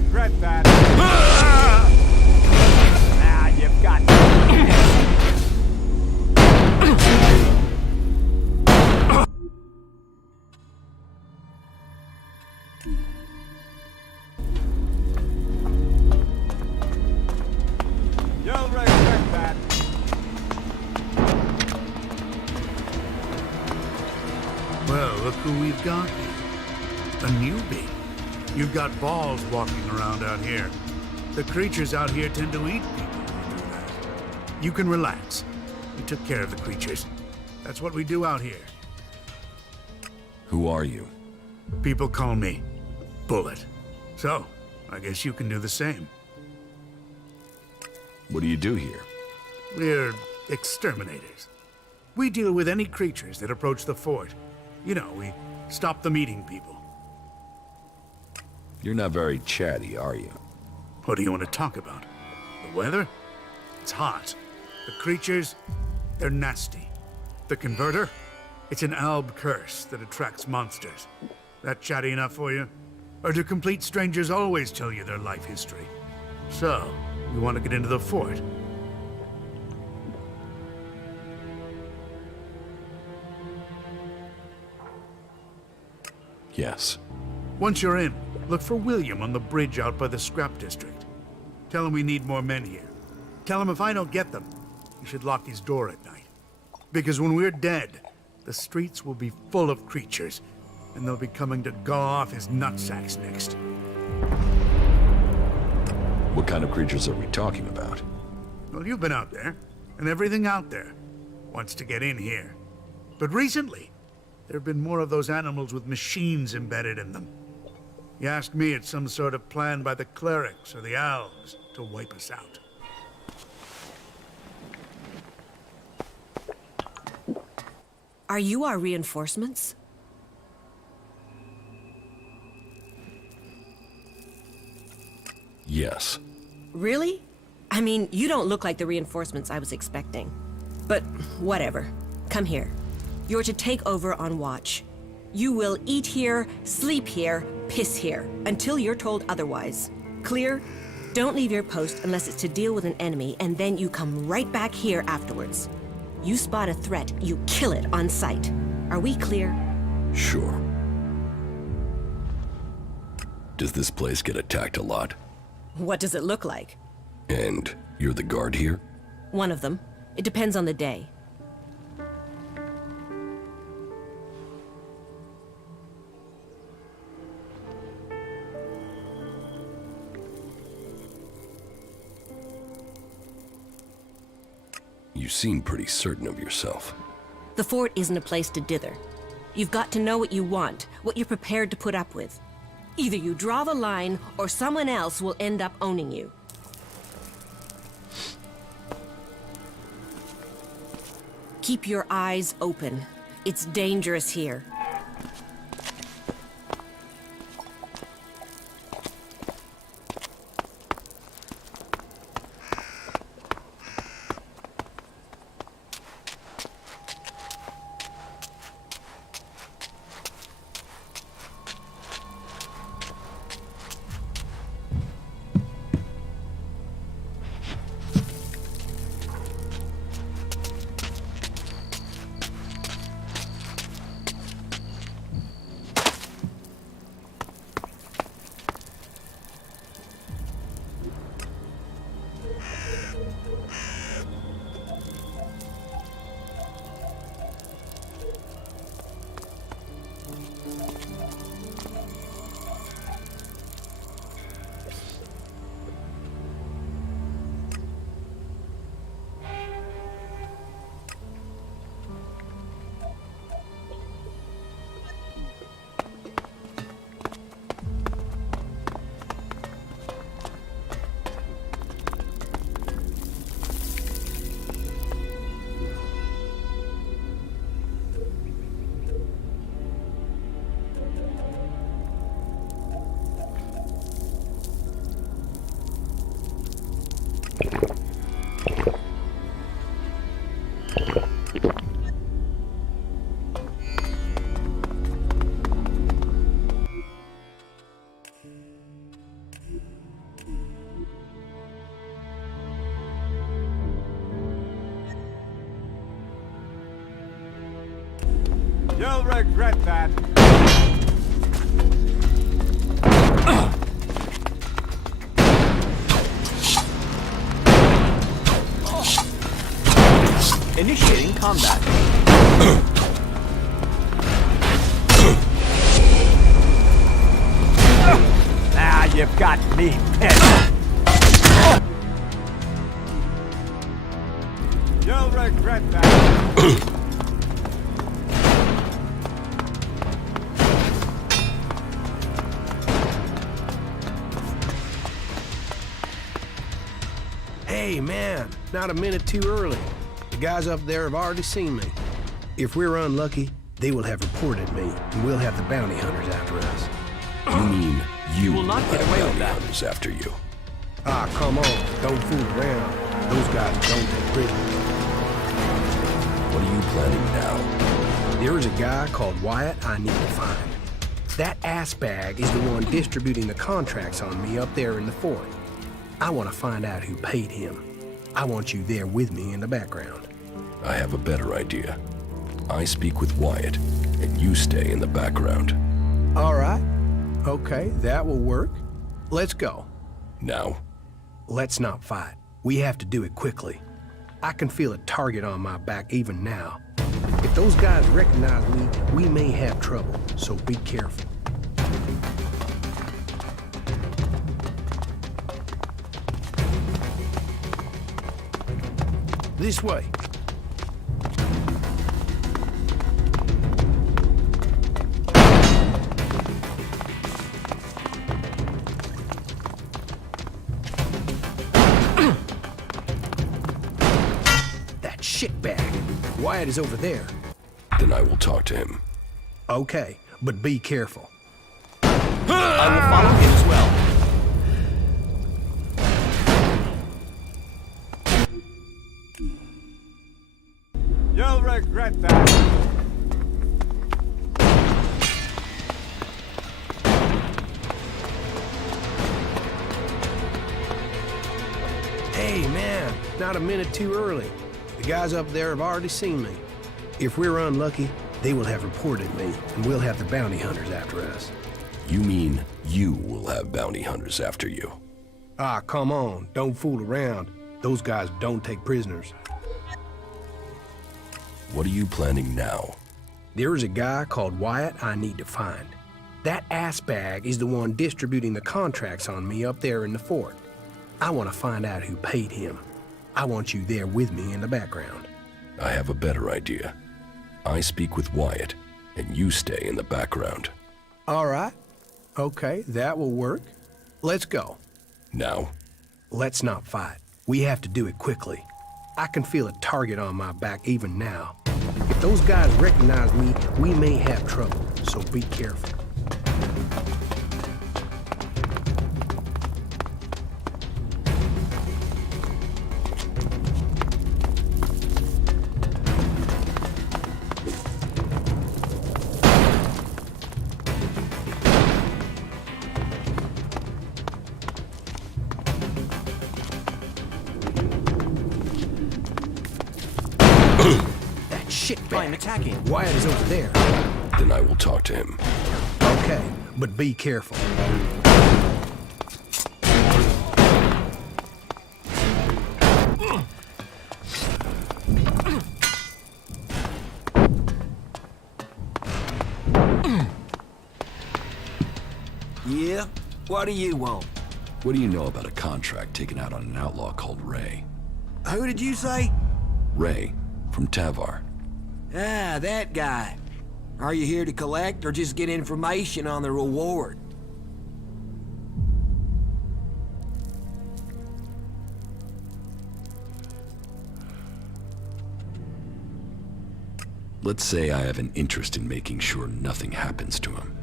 regret that. Now you've got You'll regret that. Well, look who we've got here. A newbie. You've got balls walking around out here. The creatures out here tend to eat people who do that. You can relax. We took care of the creatures. That's what we do out here. Who are you? People call me Bullet. So, I guess you can do the same. What do you do here? We're exterminators. We deal with any creatures that approach the fort. You know, we stop them eating people. You're not very chatty, are you? What do you want to talk about? The weather? It's hot. The creatures? They're nasty. The converter? It's an alb curse that attracts monsters. That chatty enough for you? Or do complete strangers always tell you their life history? So, you want to get into the fort? Yes. Once you're in, look for William on the bridge out by the scrap district. Tell him we need more men here. Tell him if I don't get them, he should lock his door at night. Because when we're dead, the streets will be full of creatures, and they'll be coming to gnaw off his nutsacks next. What kind of creatures are we talking about? Well, you've been out there, and everything out there wants to get in here. But recently, there have been more of those animals with machines embedded in them. You ask me, it's some sort of plan by the clerics or the elves to wipe us out. Are you our reinforcements? Yes. Really? I mean, you don't look like the reinforcements I was expecting. But whatever. Come here. You're to take over on watch. You will eat here, sleep here, piss here, until you're told otherwise. Clear? Don't leave your post unless it's to deal with an enemy, and then you come right back here afterwards. You spot a threat, you kill it on sight. Are we clear? Sure. Does this place get attacked a lot? What does it look like? And you're the guard here? One of them. It depends on the day. You seem pretty certain of yourself. The fort isn't a place to dither. You've got to know what you want, what you're prepared to put up with. Either you draw the line, or someone else will end up owning you. Keep your eyes open. It's dangerous here. You'll regret that. Initiating combat. Now you've got me pinned. You'll regret that. Hey, man, not a minute too early. The guys up there have already seen me. If we're unlucky, they will have reported me, and we'll have the bounty hunters after us. You mean you will not get have away with bounty that. hunters after you? Ah, come on, don't fool around. Those guys don't take prisoners. What are you planning now? There is a guy called Wyatt I need to find. That ass bag is the one distributing the contracts on me up there in the fort. I want to find out who paid him. I want you there with me in the background. I have a better idea. I speak with Wyatt, and you stay in the background. All right. Okay, that will work. Let's go. Now, Let's not fight. We have to do it quickly. I can feel a target on my back even now. If those guys recognize me, we may have trouble, so be careful. This way. That shitbag. Wyatt is over there. then I will talk to him. Okay, but be careful. I will follow him as well. You'll regret that. Hey, man, not a minute too early. The guys up there have already seen me. If we're unlucky, they will have reported me, and we'll have the bounty hunters after us. You mean you will have bounty hunters after you? Ah, come on, don't fool around. Those guys don't take prisoners. What are you planning now? There is a guy called Wyatt I need to find. That ass bag is the one distributing the contracts on me up there in the fort. I want to find out who paid him. I want you there with me in the background. I have a better idea. I speak with Wyatt, and you stay in the background. All right. Okay, that will work. Let's go. Now, Let's not fight. We have to do it quickly. I can feel a target on my back even now. If those guys recognize me, we may have trouble, so be careful. That shitbag. I'm attacking. Wyatt is over there. then I will talk to him. Okay, but be careful. Yeah? What do you want? What do you know about a contract taken out on an outlaw called Ray? Who did you say? Ray, from Tavar. Ah, that guy. Are you here to collect or just get information on the reward? Let's say I have an interest in making sure nothing happens to him.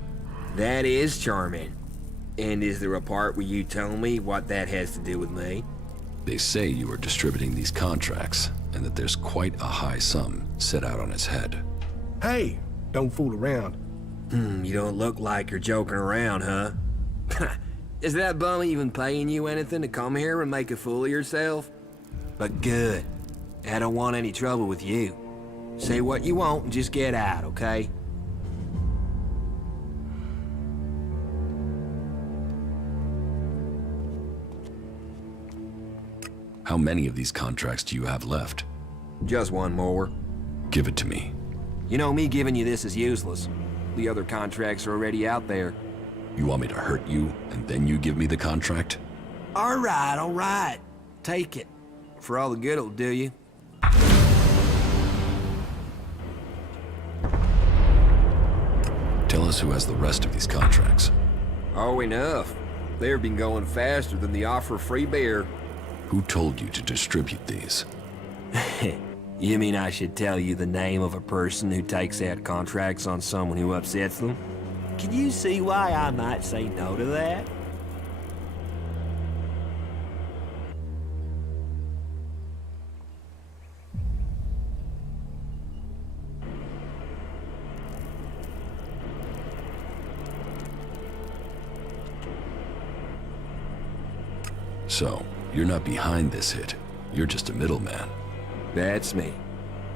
That is charming. And is there a part where you tell me what that has to do with me? They say you are distributing these contracts, and that there's quite a high sum set out on his head. Hey, don't fool around. You don't look like you're joking around, huh? Is that bum even paying you anything to come here and make a fool of yourself? But good. I don't want any trouble with you. Say what you want and just get out, okay? How many of these contracts do you have left? Just one more. Give it to me. You know, me giving you this is useless. The other contracts are already out there. You want me to hurt you, and then you give me the contract? All right. Take it. For all the good it'll do you. Tell us who has the rest of these contracts. Oh, enough. They've been going faster than the offer of free beer. Who told you to distribute these? You mean I should tell you the name of a person who takes out contracts on someone who upsets them? Can you see why I might say no to that? So, you're not behind this hit. You're just a middleman. That's me.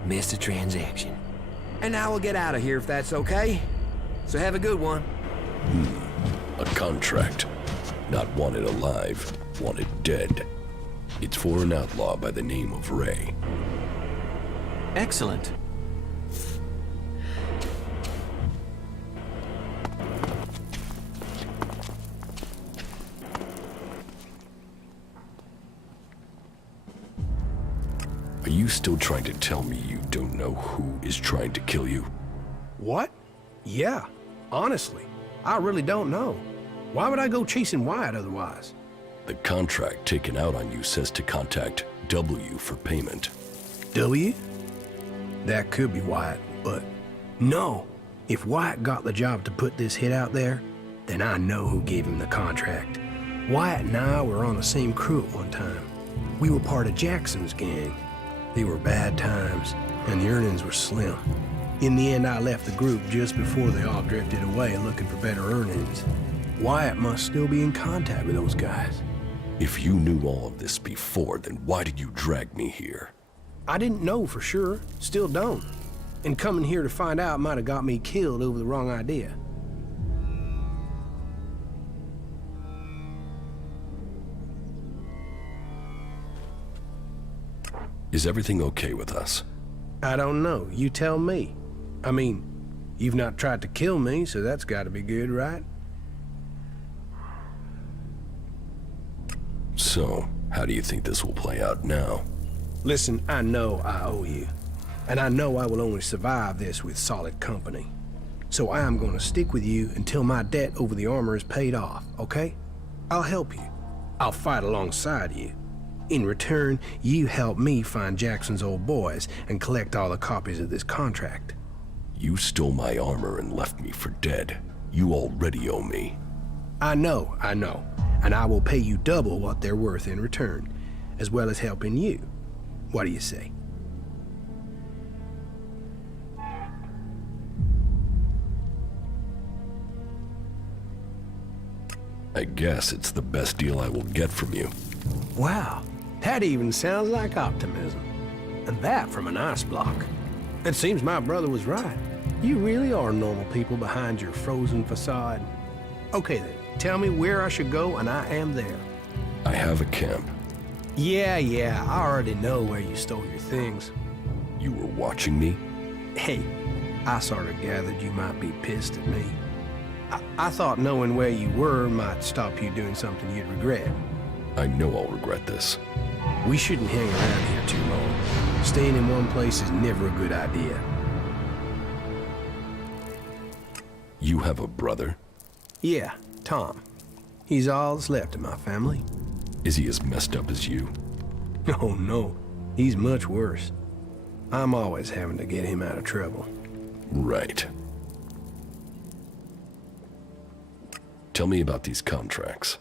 Missed a transaction. And now we'll get out of here if that's okay. So have a good one. A contract. Not wanted alive, wanted dead. It's for an outlaw by the name of Ray. Excellent. Are you still trying to tell me you don't know who is trying to kill you? What? Yeah, honestly, I really don't know. Why would I go chasing Wyatt otherwise? The contract taken out on you says to contact W for payment. W? That could be Wyatt, but no. If Wyatt got the job to put this hit out there, then I know who gave him the contract. Wyatt and I were on the same crew at one time. We were part of Jackson's gang. They were bad times, and the earnings were slim. In the end, I left the group just before they all drifted away looking for better earnings. Wyatt must still be in contact with those guys. If you knew all of this before, then why did you drag me here? I didn't know for sure, still don't. And coming here to find out might have got me killed over the wrong idea. Is everything okay with us? I don't know, you tell me. I mean, you've not tried to kill me, so that's gotta be good, right? So, how do you think this will play out now? Listen, I know I owe you. And I know I will only survive this with solid company. So I am gonna stick with you until my debt over the armor is paid off, okay? I'll help you. I'll fight alongside you. In return, you help me find Jackson's old boys and collect all the copies of this contract. You stole my armor and left me for dead. You already owe me. I know. And I will pay you double what they're worth in return, as well as helping you. What do you say? I guess it's the best deal I will get from you. Wow, that even sounds like optimism. And that from an ice block. It seems my brother was right. You really are normal people behind your frozen facade. Okay then, tell me where I should go and I am there. I have a camp. Yeah, I already know where you stole your things. You were watching me? Hey, I sort of gathered you might be pissed at me. I thought knowing where you were might stop you doing something you'd regret. I know I'll regret this. We shouldn't hang around here too long. Staying in one place is never a good idea. You have a brother? Yeah, Tom. He's all that's left of my family. Is he as messed up as you? Oh no, he's much worse. I'm always having to get him out of trouble. Right. Tell me about these contracts.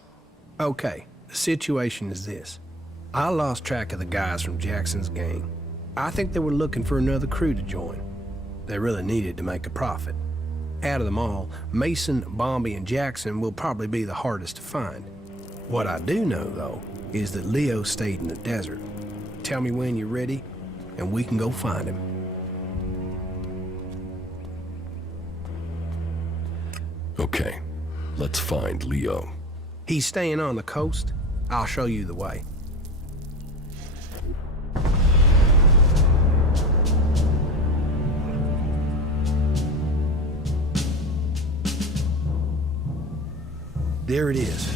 Okay, the situation is this. I lost track of the guys from Jackson's gang. I think they were looking for another crew to join. They really needed to make a profit. Out of them all, Mason, Bombi, and Jackson will probably be the hardest to find. What I do know, though, is that Leo stayed in the desert. Tell me when you're ready, and we can go find him. Okay, let's find Leo. He's staying on the coast. I'll show you the way. There it is.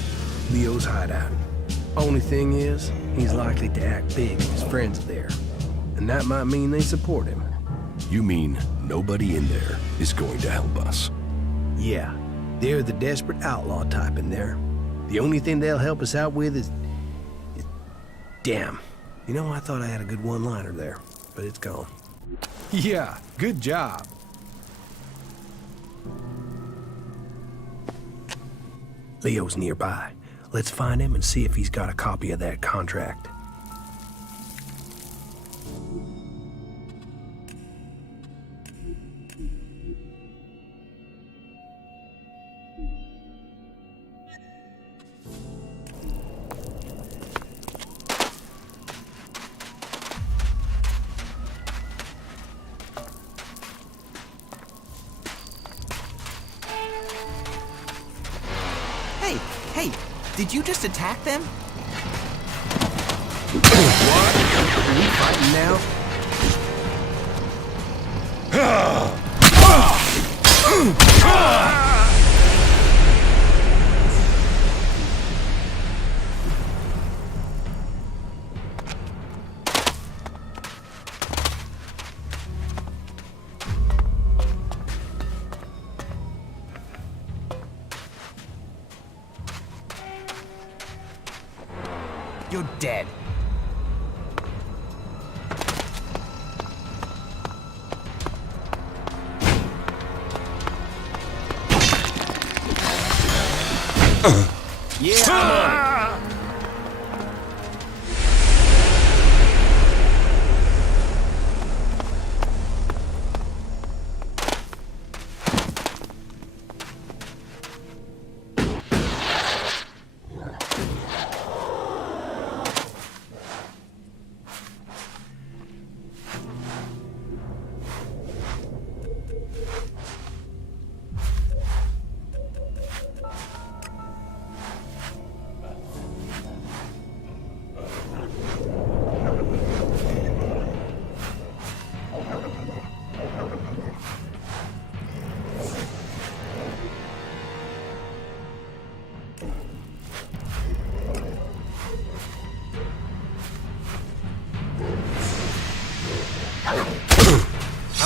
Leo's hideout. Only thing is, he's likely to act big if his friends are there. And that might mean they support him. You mean nobody in there is going to help us? Yeah, they're the desperate outlaw type in there. The only thing they'll help us out with is... Damn. You know, I thought I had a good one-liner there, but it's gone. Yeah, good job. Leo's nearby. Let's find him and see if he's got a copy of that contract. Hey, did you just attack them? What? Are we fighting now? You're dead. Yeah, I'm on it.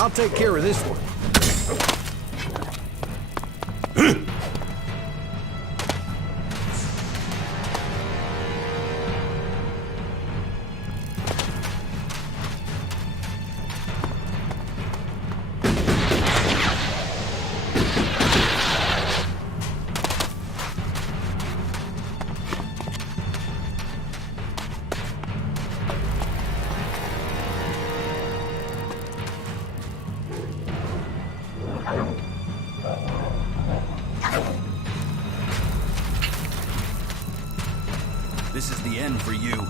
I'll take care of this one. This is the end for you.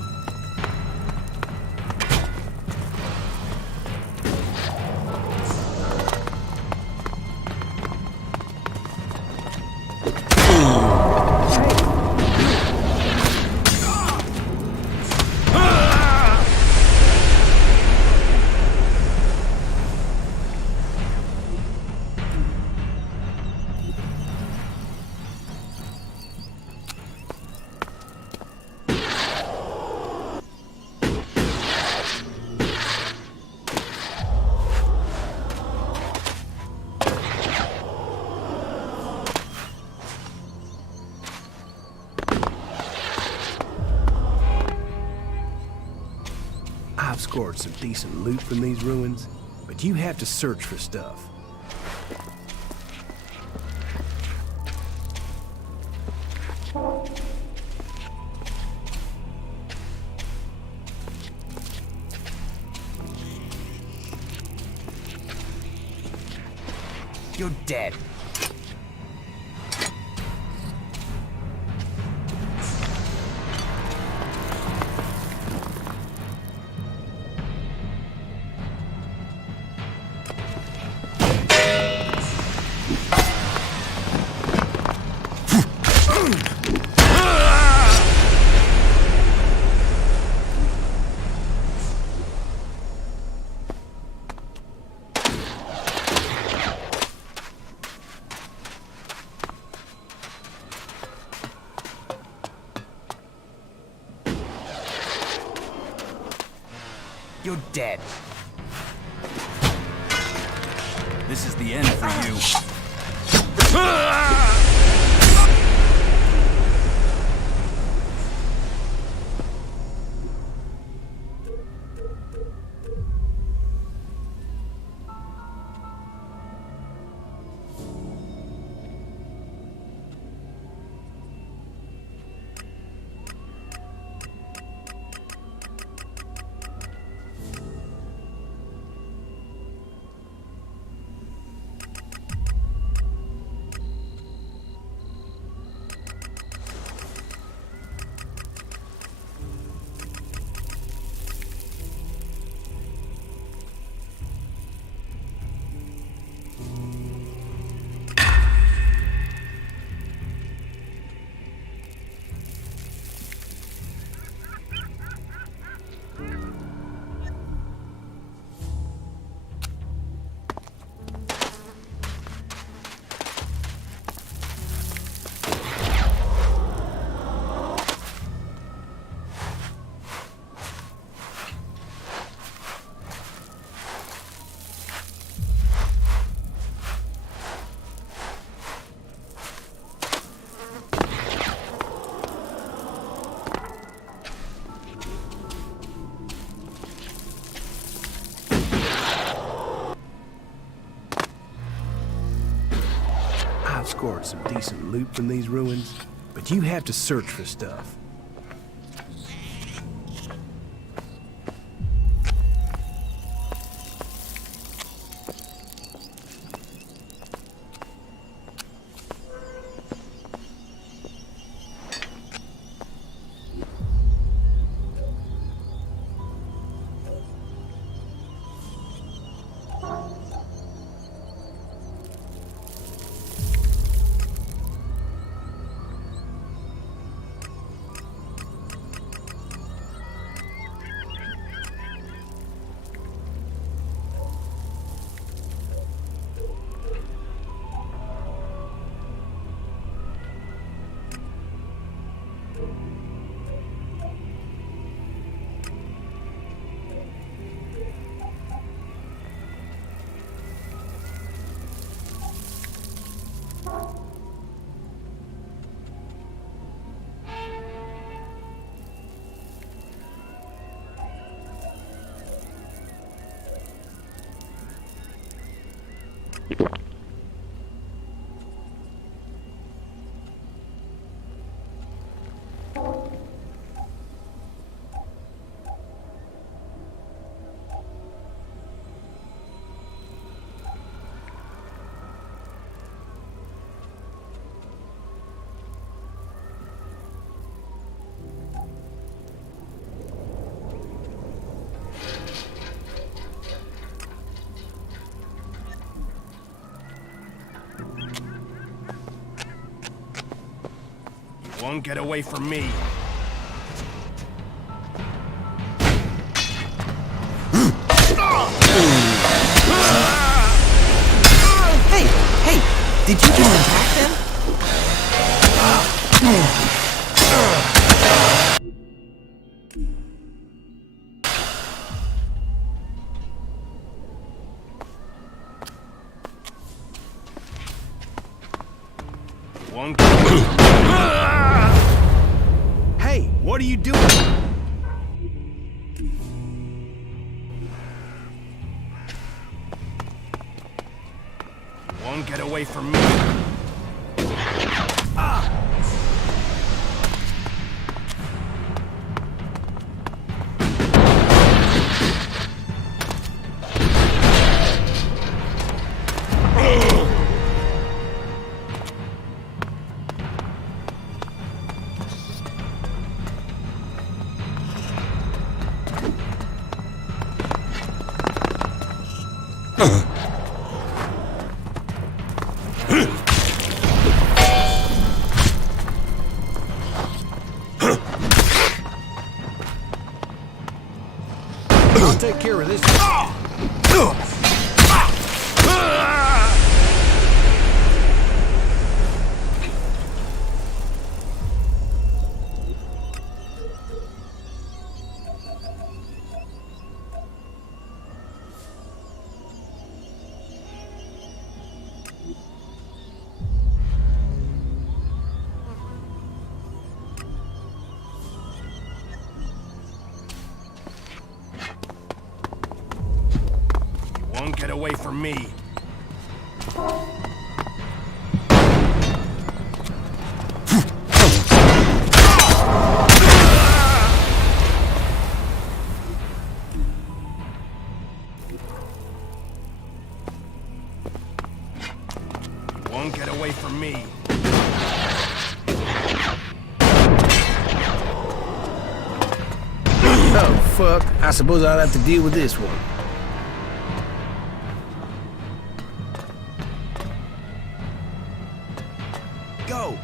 I've scored some decent loot from these ruins, but you have to search for stuff. You're dead. You're dead. This is the end for you. I've scored some decent loot from these ruins, but you have to search for stuff. Won't get away from me. Hey, did you just attack them? Won't get Hey, what are you doing? Won't get away from me. I'll take care of this. Won't get away from me. Won't get away from me. Oh, fuck. I suppose I'll have to deal with this one. Go!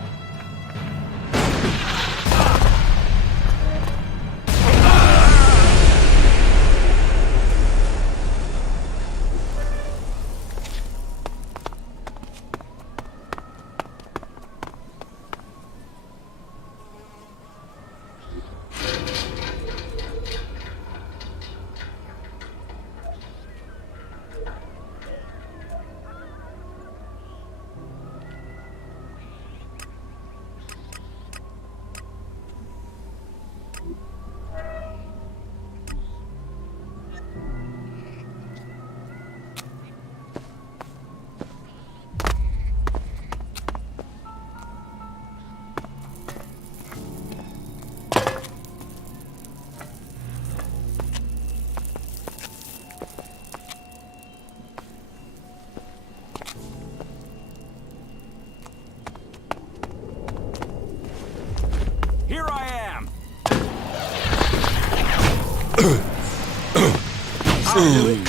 Here I am! I'll do it.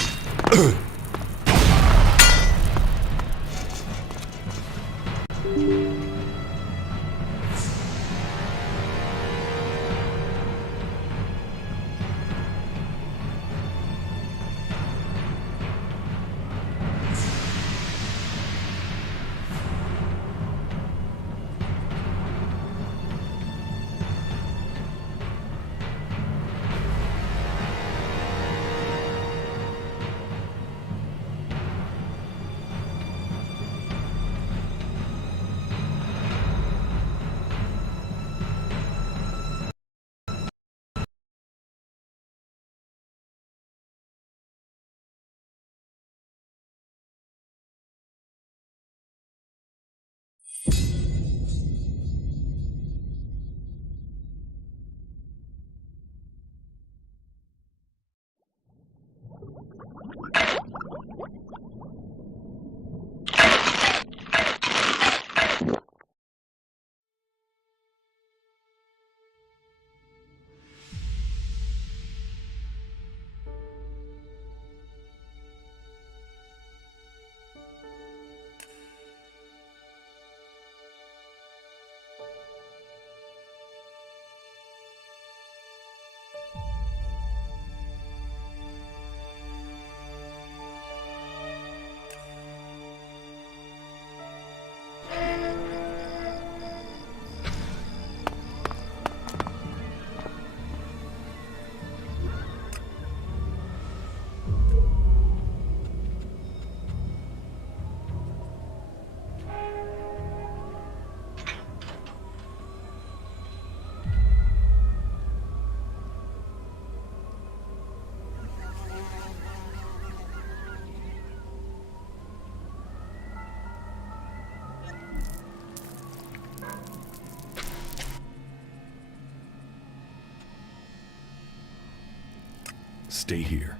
Stay here.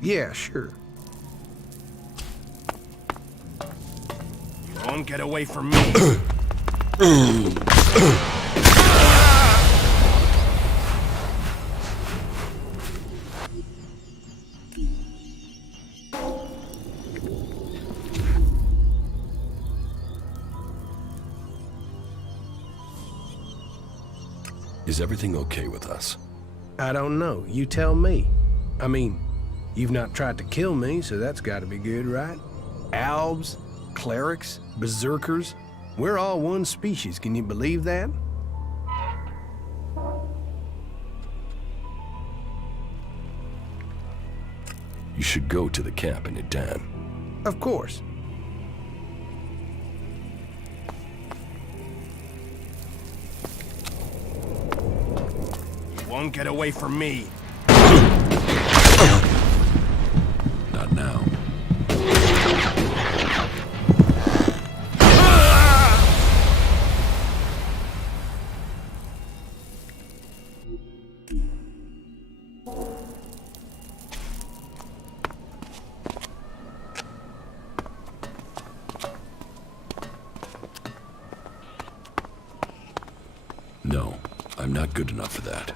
Yeah, sure. You won't get away from me. Is everything okay with us? I don't know. You tell me. I mean, you've not tried to kill me, so that's gotta be good, right? Albs, clerics, berserkers. We're all one species. Can you believe that? You should go to the camp in Idan. Of course. You won't get away from me. Not now. not good enough for that.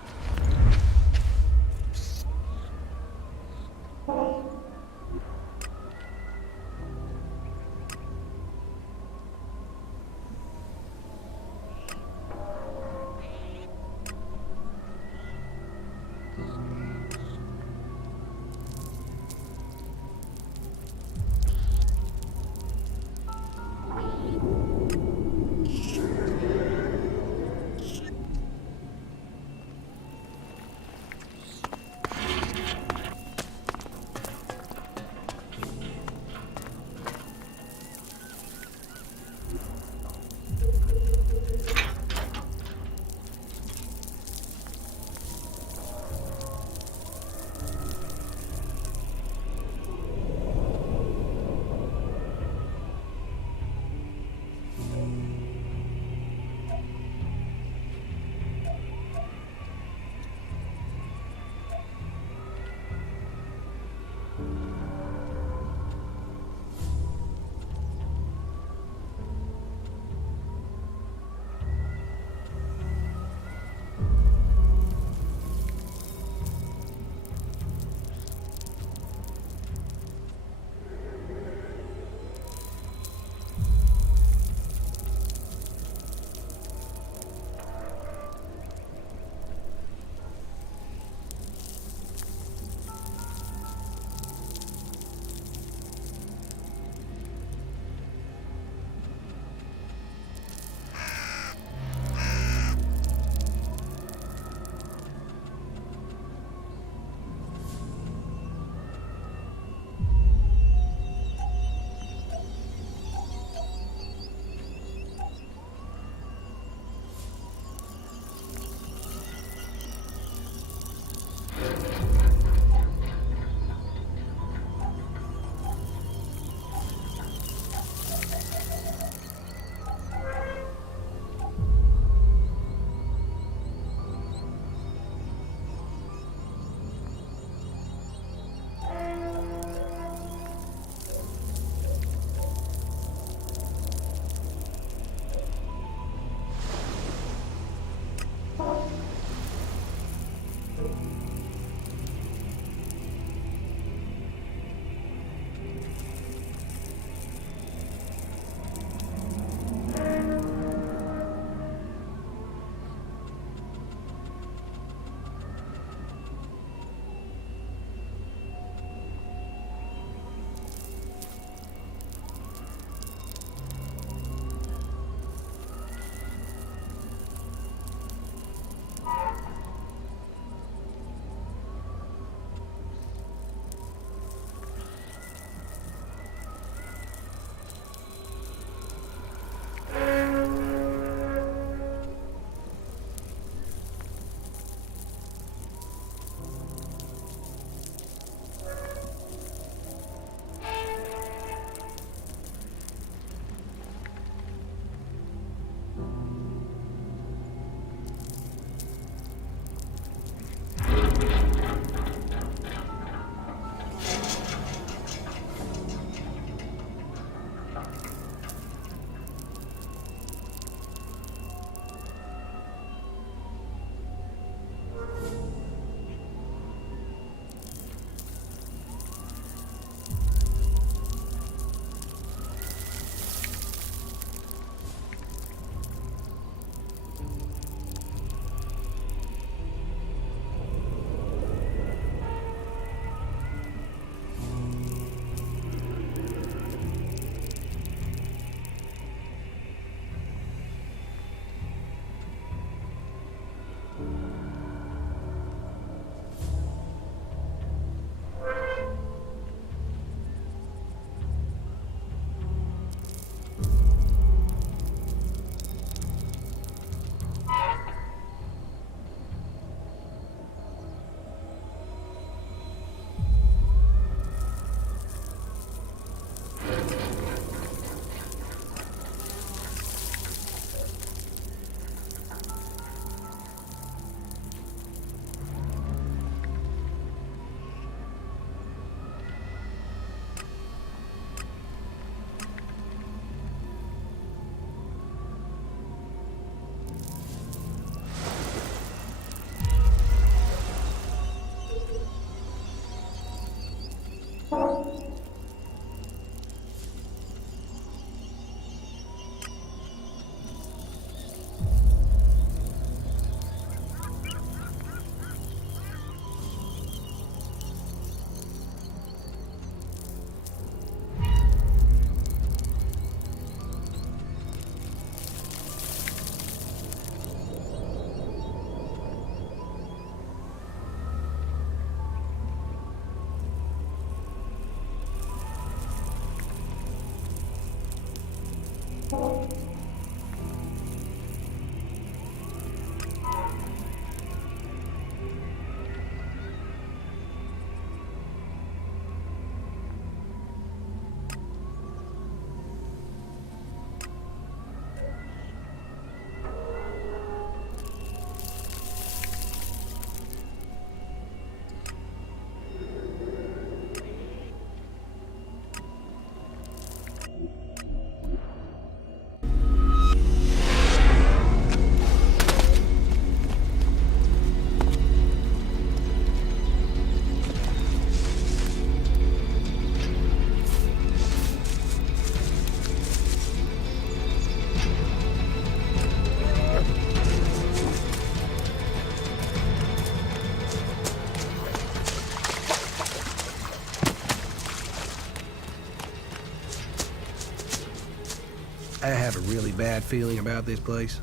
I have a really bad feeling about this place.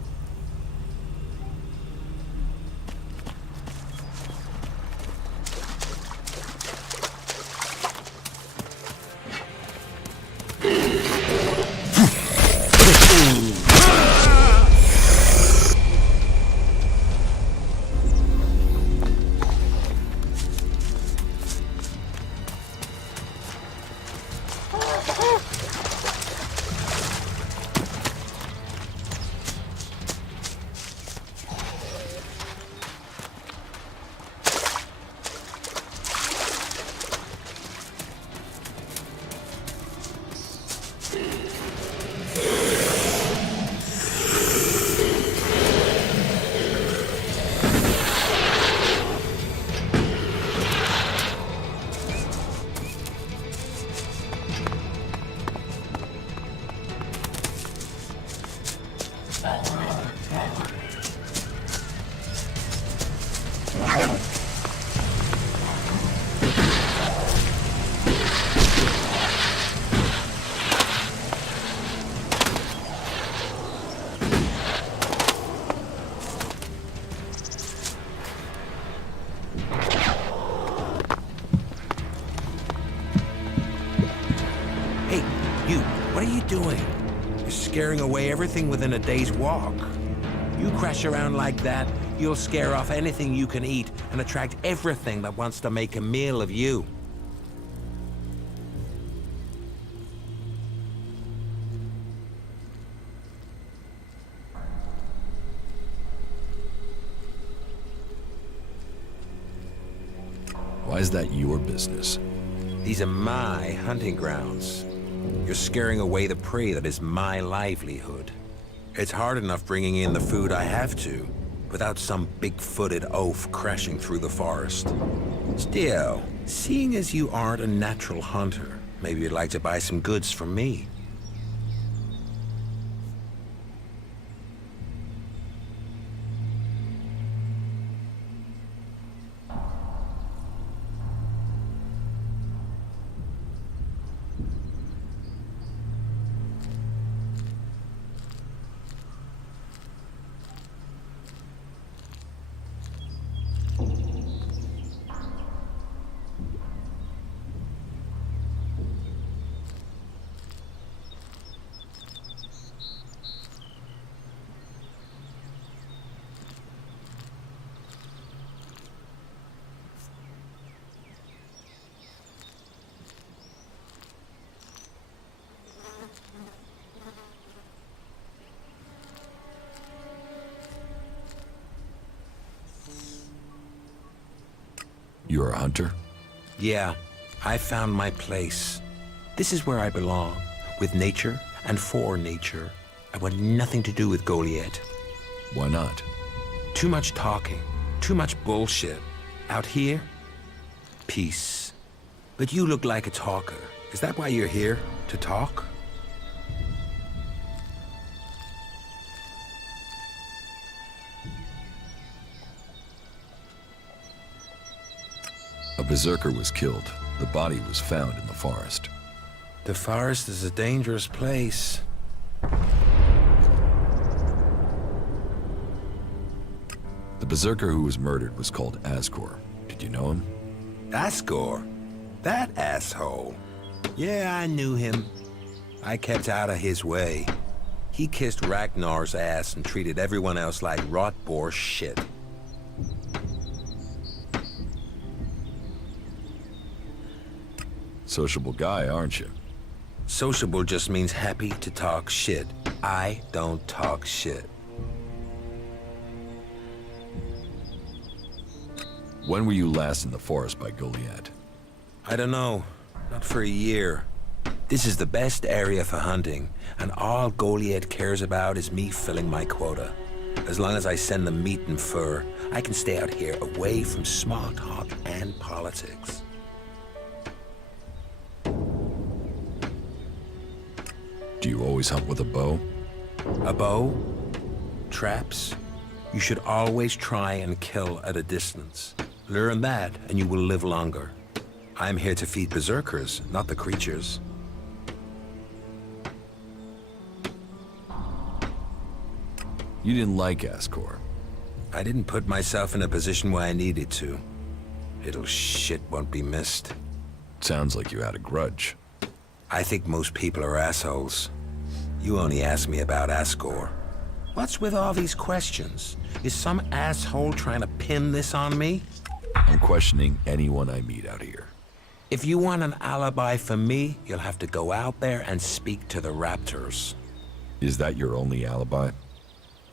Hey, you, what are you doing? You're scaring away everything within a day's walk. You crash around like that, you'll scare off anything you can eat and attract everything that wants to make a meal of you. Why is that your business? These are my hunting grounds. You're scaring away the prey that is my livelihood. It's hard enough bringing in the food I have to, without some big-footed oaf crashing through the forest. Still, seeing as you aren't a natural hunter, maybe you'd like to buy some goods from me. You're a hunter? Yeah, I found my place. This is where I belong, with nature and for nature. I want nothing to do with Goliath. Why not? Too much talking, too much bullshit. Out here, peace. But you look like a talker. Is that why you're here? To talk? A berserker was killed. The body was found in the forest. The forest is a dangerous place. The berserker who was murdered was called Asgore. Did you know him? Asgore? That asshole. Yeah, I knew him. I kept out of his way. He kissed Ragnar's ass and treated everyone else like rot boar shit. Sociable guy, aren't you? Sociable just means happy to talk shit. I don't talk shit. When were you last in the forest by Goliath? I don't know. Not for a year. This is the best area for hunting, and all Goliath cares about is me filling my quota. As long as I send them meat and fur, I can stay out here away from small talk and politics. Do you always hunt with a bow? A bow? Traps? You should always try and kill at a distance. Learn that, and you will live longer. I'm here to feed berserkers, not the creatures. You didn't like Ascor. I didn't put myself in a position where I needed to. Little shit won't be missed. Sounds like you had a grudge. I think most people are assholes. You only asked me about Ascor. What's with all these questions? Is some asshole trying to pin this on me? I'm questioning anyone I meet out here. If you want an alibi for me, you'll have to go out there and speak to the raptors. Is that your only alibi?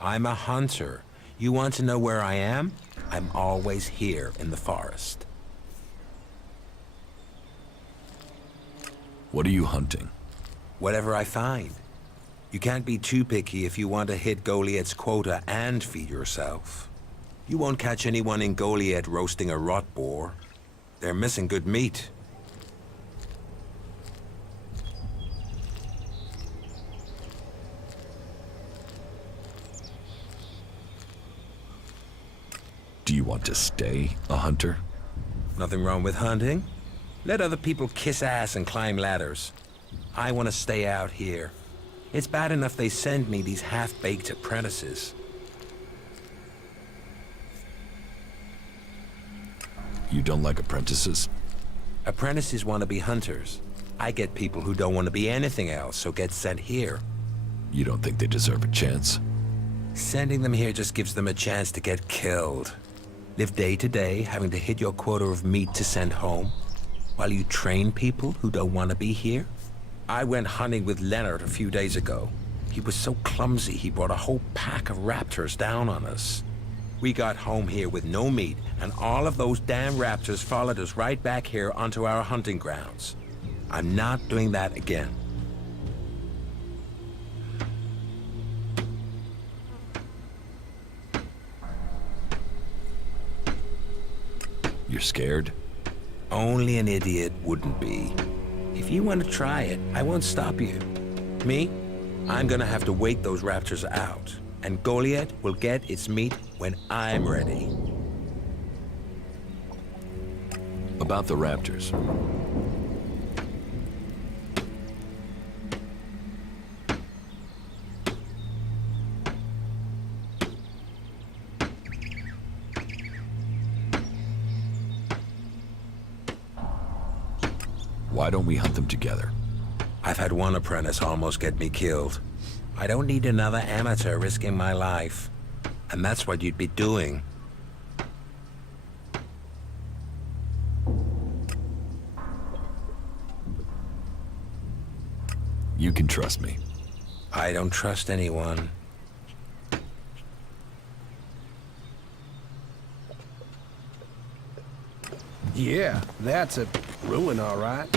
I'm a hunter. You want to know where I am? I'm always here in the forest. What are you hunting? Whatever I find. You can't be too picky if you want to hit Goliath's quota and feed yourself. You won't catch anyone in Goliath roasting a rot boar. They're missing good meat. Do you want to stay a hunter? Nothing wrong with hunting. Let other people kiss ass and climb ladders. I want to stay out here. It's bad enough they send me these half-baked apprentices. You don't like apprentices? Apprentices want to be hunters. I get people who don't want to be anything else, so get sent here. You don't think they deserve a chance? Sending them here just gives them a chance to get killed. Live day to day, having to hit your quota of meat to send home, while you train people who don't want to be here? I went hunting with Leonard a few days ago. He was so clumsy, he brought a whole pack of raptors down on us. We got home here with no meat, and all of those damn raptors followed us right back here onto our hunting grounds. I'm not doing that again. You're scared? Only an idiot wouldn't be. If you want to try it, I won't stop you. Me? I'm gonna have to wait those raptors out, and Goliath will get its meat when I'm ready. About the raptors. Why don't we hunt them together? I've had one apprentice almost get me killed. I don't need another amateur risking my life. And that's what you'd be doing. You can trust me. I don't trust anyone. Yeah, that's a ruin, all right.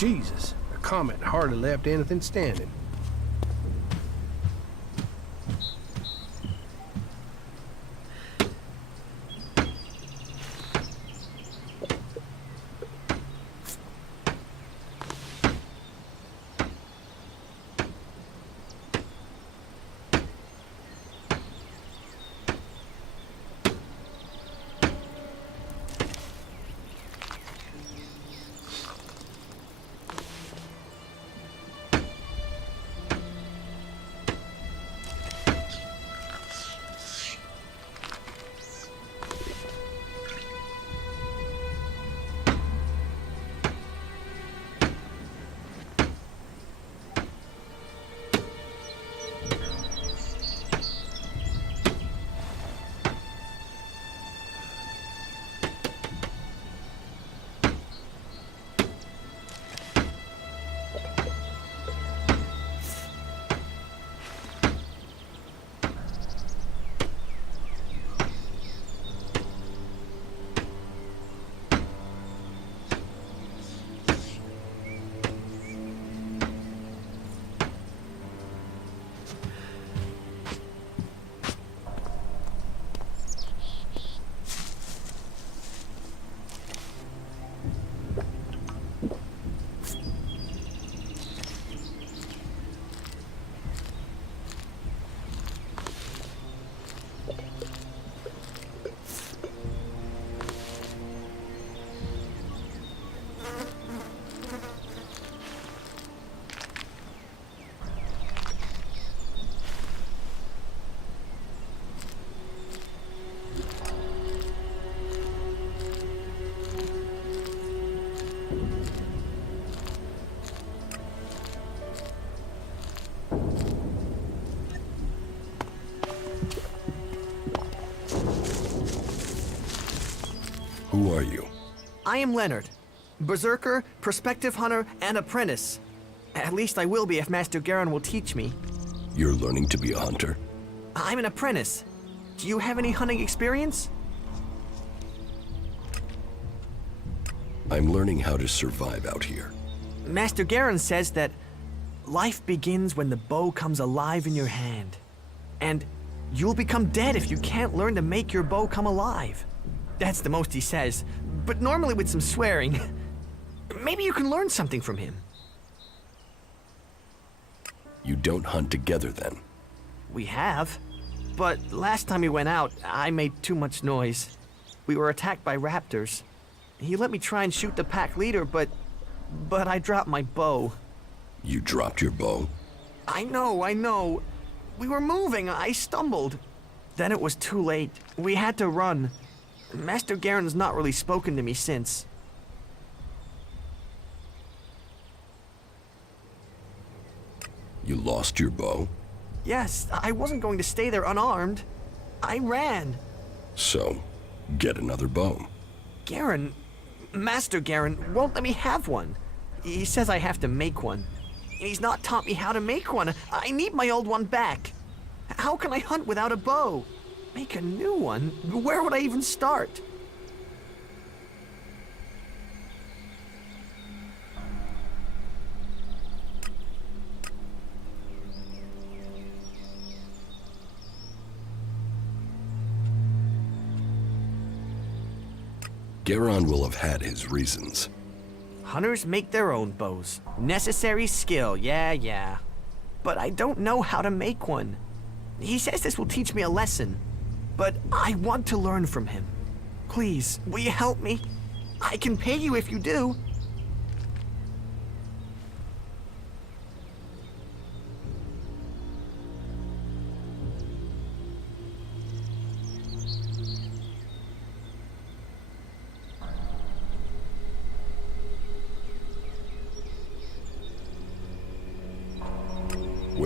Jesus, the comet hardly left anything standing. Who are you? I am Leonard. Berserker, prospective hunter, and apprentice. At least I will be if Master Garin will teach me. You're learning to be a hunter? I'm an apprentice. Do you have any hunting experience? I'm learning how to survive out here. Master Garin says that life begins when the bow comes alive in your hand. And you'll become dead if you can't learn to make your bow come alive. That's the most he says, but normally with some swearing. Maybe you can learn something from him. You don't hunt together then? We have. But last time we went out, I made too much noise. We were attacked by raptors. He let me try and shoot the pack leader, but I dropped my bow. You dropped your bow? I know. We were moving, I stumbled. Then it was too late. We had to run. Master Garin's not really spoken to me since. You lost your bow? Yes, I wasn't going to stay there unarmed. I ran. So, get another bow. Garin, Master Garin, won't let me have one. He says I have to make one. And he's not taught me how to make one. I need my old one back. How can I hunt without a bow? Make a new one? Where would I even start? Garin will have had his reasons. Hunters make their own bows. Necessary skill, yeah. But I don't know how to make one. He says this will teach me a lesson. But I want to learn from him. Please, will you help me? I can pay you if you do.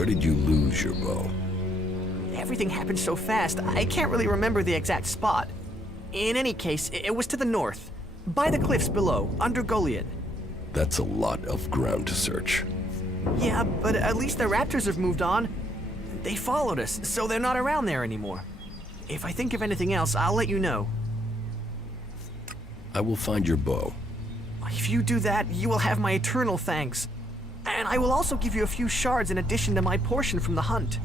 Where did you lose your bow? Everything happened so fast, I can't really remember the exact spot. In any case, it was to the north, by the cliffs below, under Goliad. That's a lot of ground to search. Yeah, but at least the raptors have moved on. They followed us, so they're not around there anymore. If I think of anything else, I'll let you know. I will find your bow. If you do that, you will have my eternal thanks. And I will also give you a few shards in addition to my portion from the hunt.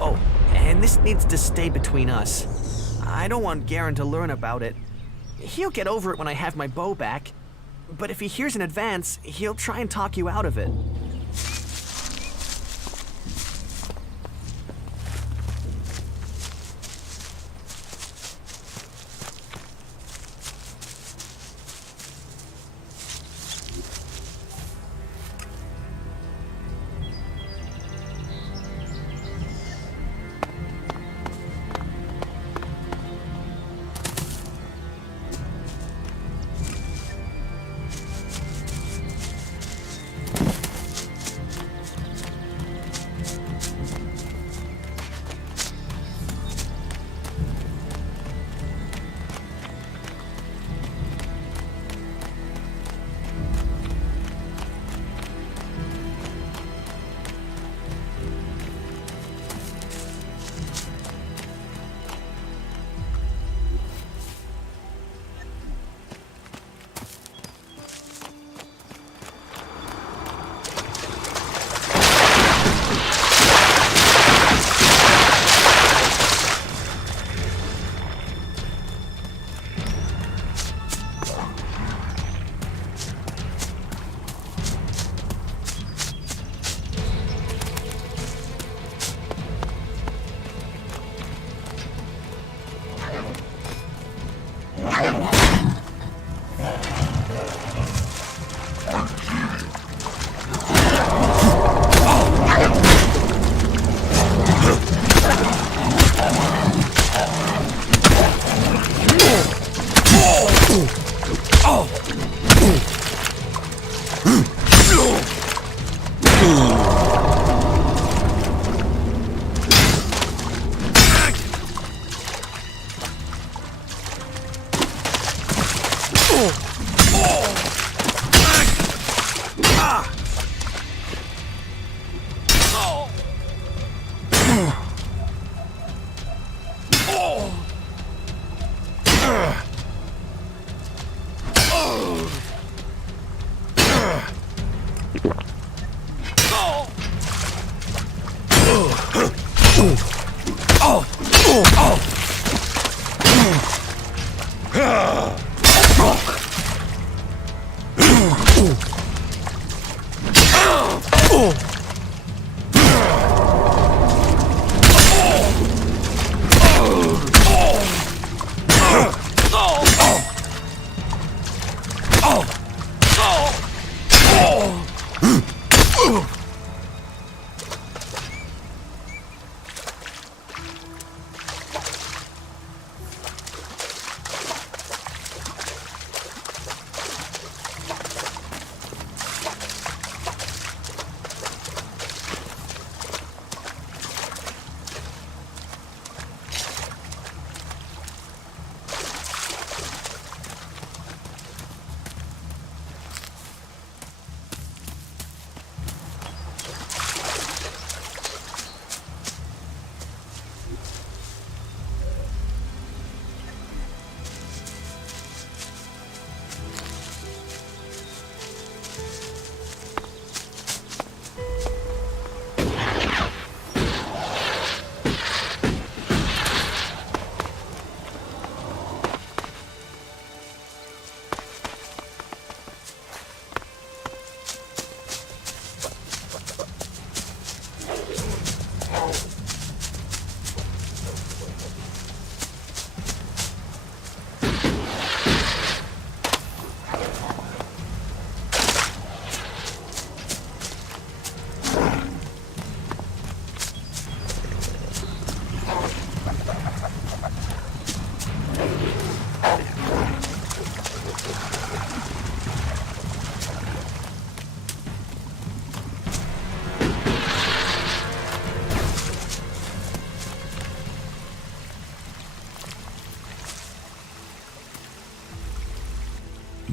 Oh, and this needs to stay between us. I don't want Garen to learn about it. He'll get over it when I have my bow back. But if he hears in advance, he'll try and talk you out of it.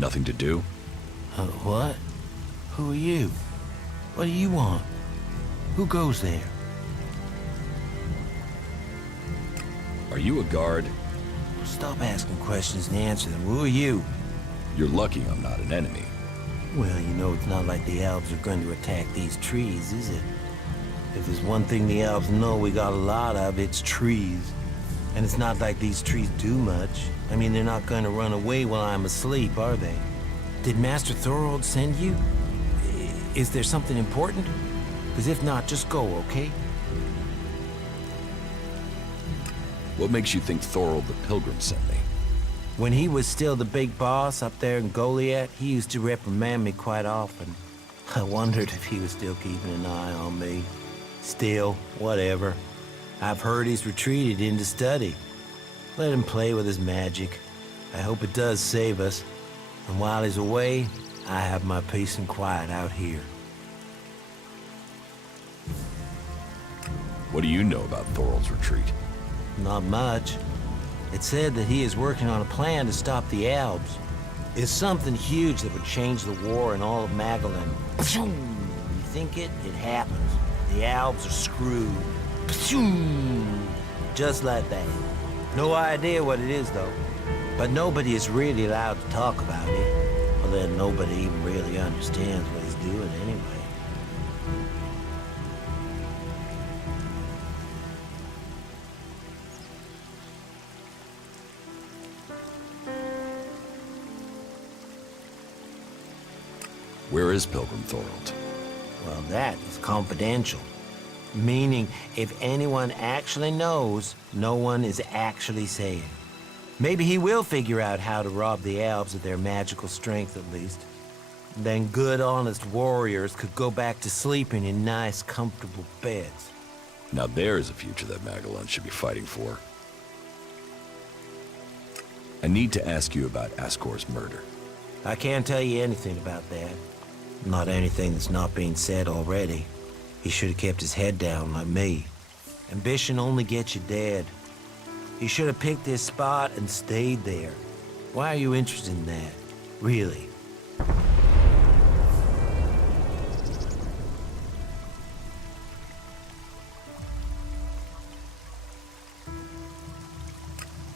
Nothing to do? What? Who are you? What do you want? Who goes there? Are you a guard? Stop asking questions and answer them. Who are you? You're lucky I'm not an enemy. Well, you know, it's not like the elves are going to attack these trees, is it? If there's one thing the elves know we got a lot of, it's trees. And it's not like these trees do much. I mean, they're not going to run away while I'm asleep, are they? Did Master Thorold send you? Is there something important? Because if not, just go, okay? What makes you think Thorold the Pilgrim sent me? When he was still the big boss up there in Goliath, he used to reprimand me quite often. I wondered if he was still keeping an eye on me. Still, whatever. I've heard he's retreated into study. Let him play with his magic. I hope it does save us. And while he's away, I have my peace and quiet out here. What do you know about Thorold's retreat? Not much. It said that he is working on a plan to stop the Albs. It's something huge that would change the war in all of Magalan. You think it? It happens. The Albs are screwed. Just like that. No idea what it is, though. But nobody is really allowed to talk about it. Well, then nobody even really understands what he's doing anyway. Where is Pilgrim Thorold? Well, that is confidential. Meaning, if anyone actually knows, no one is actually saying. Maybe he will figure out how to rob the elves of their magical strength, at least. Then good, honest warriors could go back to sleeping in nice, comfortable beds. Now there's a future that Magalan should be fighting for. I need to ask you about Ascor's murder. I can't tell you anything about that. Not anything that's not being said already. He should have kept his head down like me. Ambition only gets you dead. He should have picked this spot and stayed there. Why are you interested in that? Really?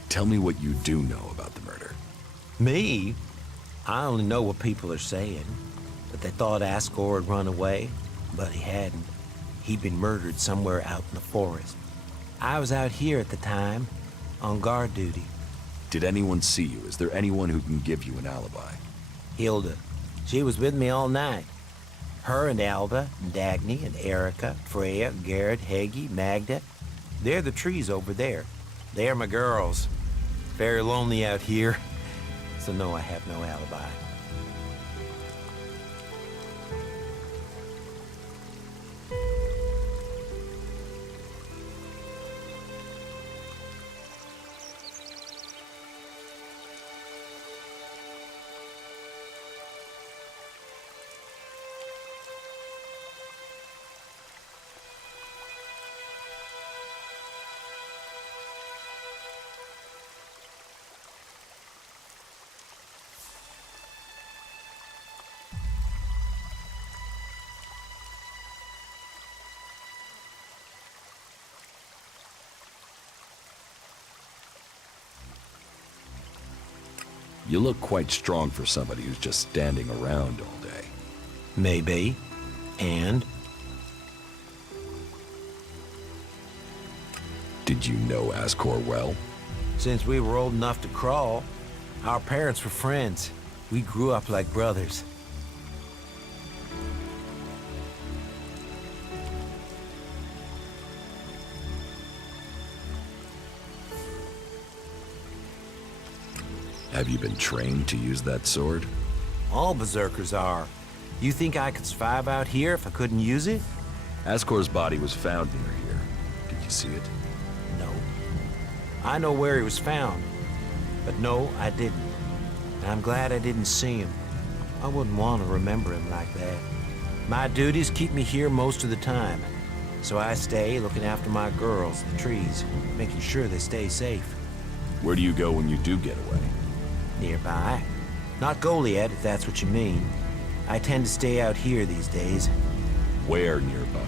Tell me what you do know about the murder. Me? I only know what people are saying. That they thought Ascor had run away, but he hadn't. He'd been murdered somewhere out in the forest. I was out here at the time, on guard duty. Did anyone see you? Is there anyone who can give you an alibi? Hilda. She was with me all night. Her and Alva, and Dagny, and Erica, Freya, Garrett, Heggie, Magda. They're the trees over there. They're my girls. Very lonely out here, so no, I have no alibi. You look quite strong for somebody who's just standing around all day. Maybe. And? Did you know Ascor well? Since we were old enough to crawl, our parents were friends. We grew up like brothers. Have you been trained to use that sword? All berserkers are. You think I could survive out here if I couldn't use it? Ascor's body was found near here. Did you see it? No. I know where he was found. But no, I didn't. And I'm glad I didn't see him. I wouldn't want to remember him like that. My duties keep me here most of the time. So I stay looking after my girls, the trees, making sure they stay safe. Where do you go when you do get away? Nearby. Not Goliad, if that's what you mean. I tend to stay out here these days. Where nearby?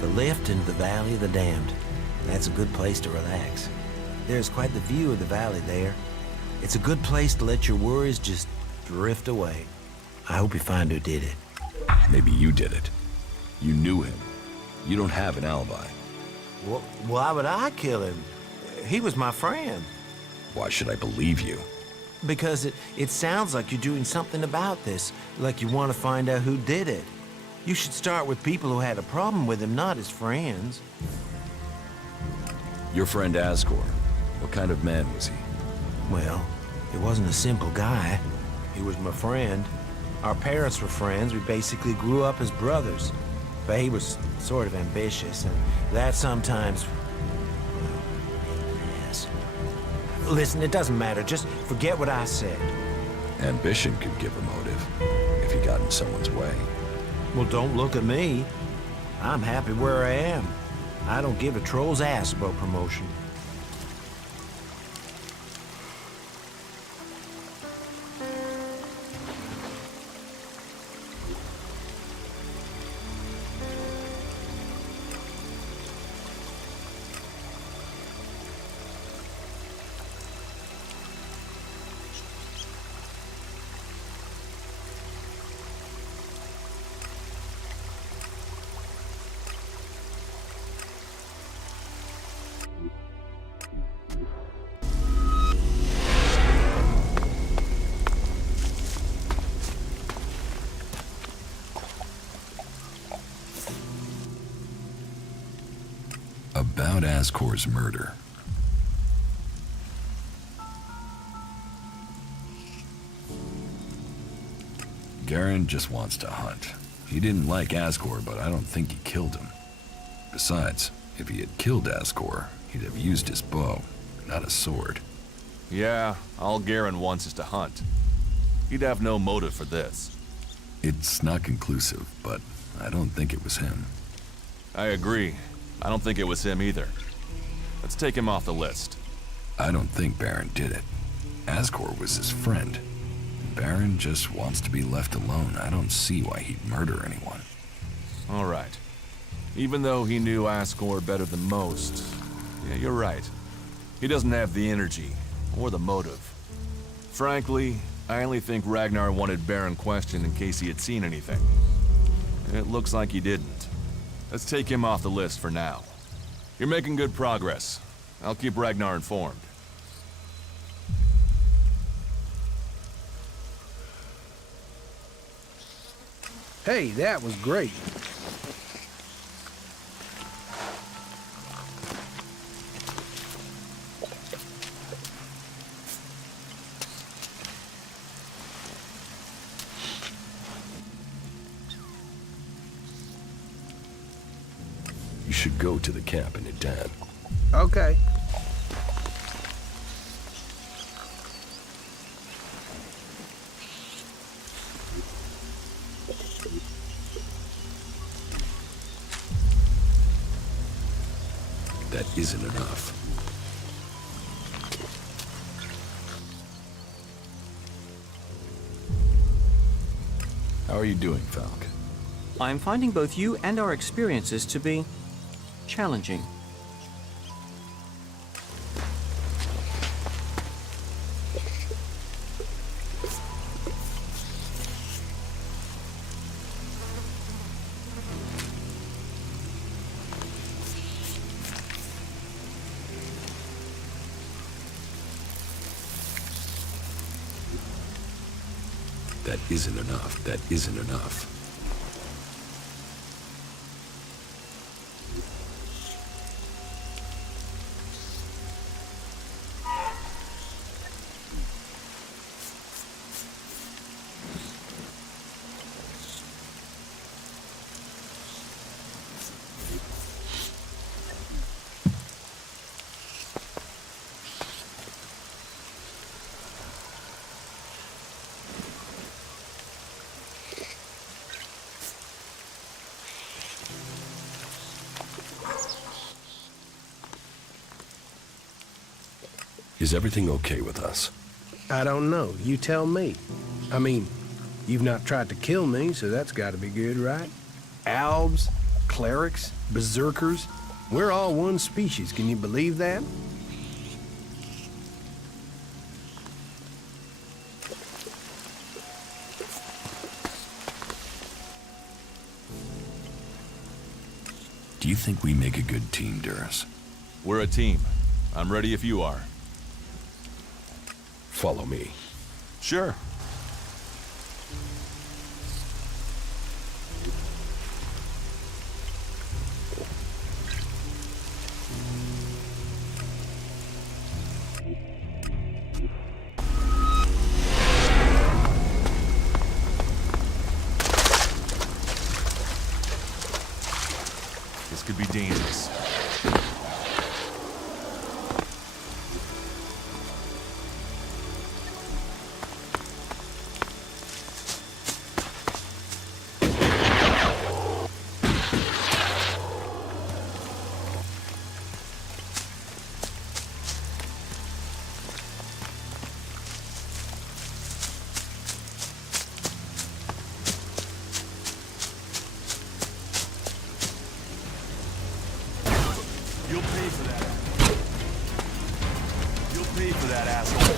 The lift into the Valley of the Damned. That's a good place to relax. There's quite the view of the valley there. It's a good place to let your worries just drift away. I hope you find who did it. Maybe you did it. You knew him. You don't have an alibi. Well, why would I kill him? He was my friend. Why should I believe you? Because it sounds like you're doing something about this, like you want to find out who did it. You should start with people who had a problem with him, not his friends. Your friend Asgore. What kind of man was he? Well, he wasn't a simple guy. He was my friend. Our parents were friends. We basically grew up as brothers. But he was sort of ambitious, and that sometimes... well, yes. Listen, it doesn't matter. Just forget what I said. Ambition could give a motive, if he got in someone's way. Well, don't look at me. I'm happy where I am. I don't give a troll's ass about promotion. About Asgore's murder. Garen just wants to hunt. He didn't like Asgore, but I don't think he killed him. Besides, if he had killed Asgore, he'd have used his bow, not a sword. Yeah, all Garen wants is to hunt. He'd have no motive for this. It's not conclusive, but I don't think it was him. I agree. I don't think it was him either. Let's take him off the list. I don't think Baron did it. Asgore was his friend. Baron just wants to be left alone. I don't see why he'd murder anyone. All right. Even though he knew Asgore better than most, yeah, you're right. He doesn't have the energy or the motive. Frankly, I only think Ragnar wanted Baron questioned in case he had seen anything. It looks like he didn't. Let's take him off the list for now. You're making good progress. I'll keep Ragnar informed. Hey, that was great. You should go to the camp in Idan. Okay. That isn't enough. How are you doing, Falk? I'm finding both you and our experiences to be challenging. That isn't enough. That isn't enough. Is everything okay with us? I don't know. You tell me. I mean, you've not tried to kill me, so that's gotta be good, right? Albs, clerics, berserkers, we're all one species. Can you believe that? Do you think we make a good team, Duras? We're a team. I'm ready if you are. Follow me. Sure. This could be dangerous. You'll pay for that. You'll pay for that, asshole.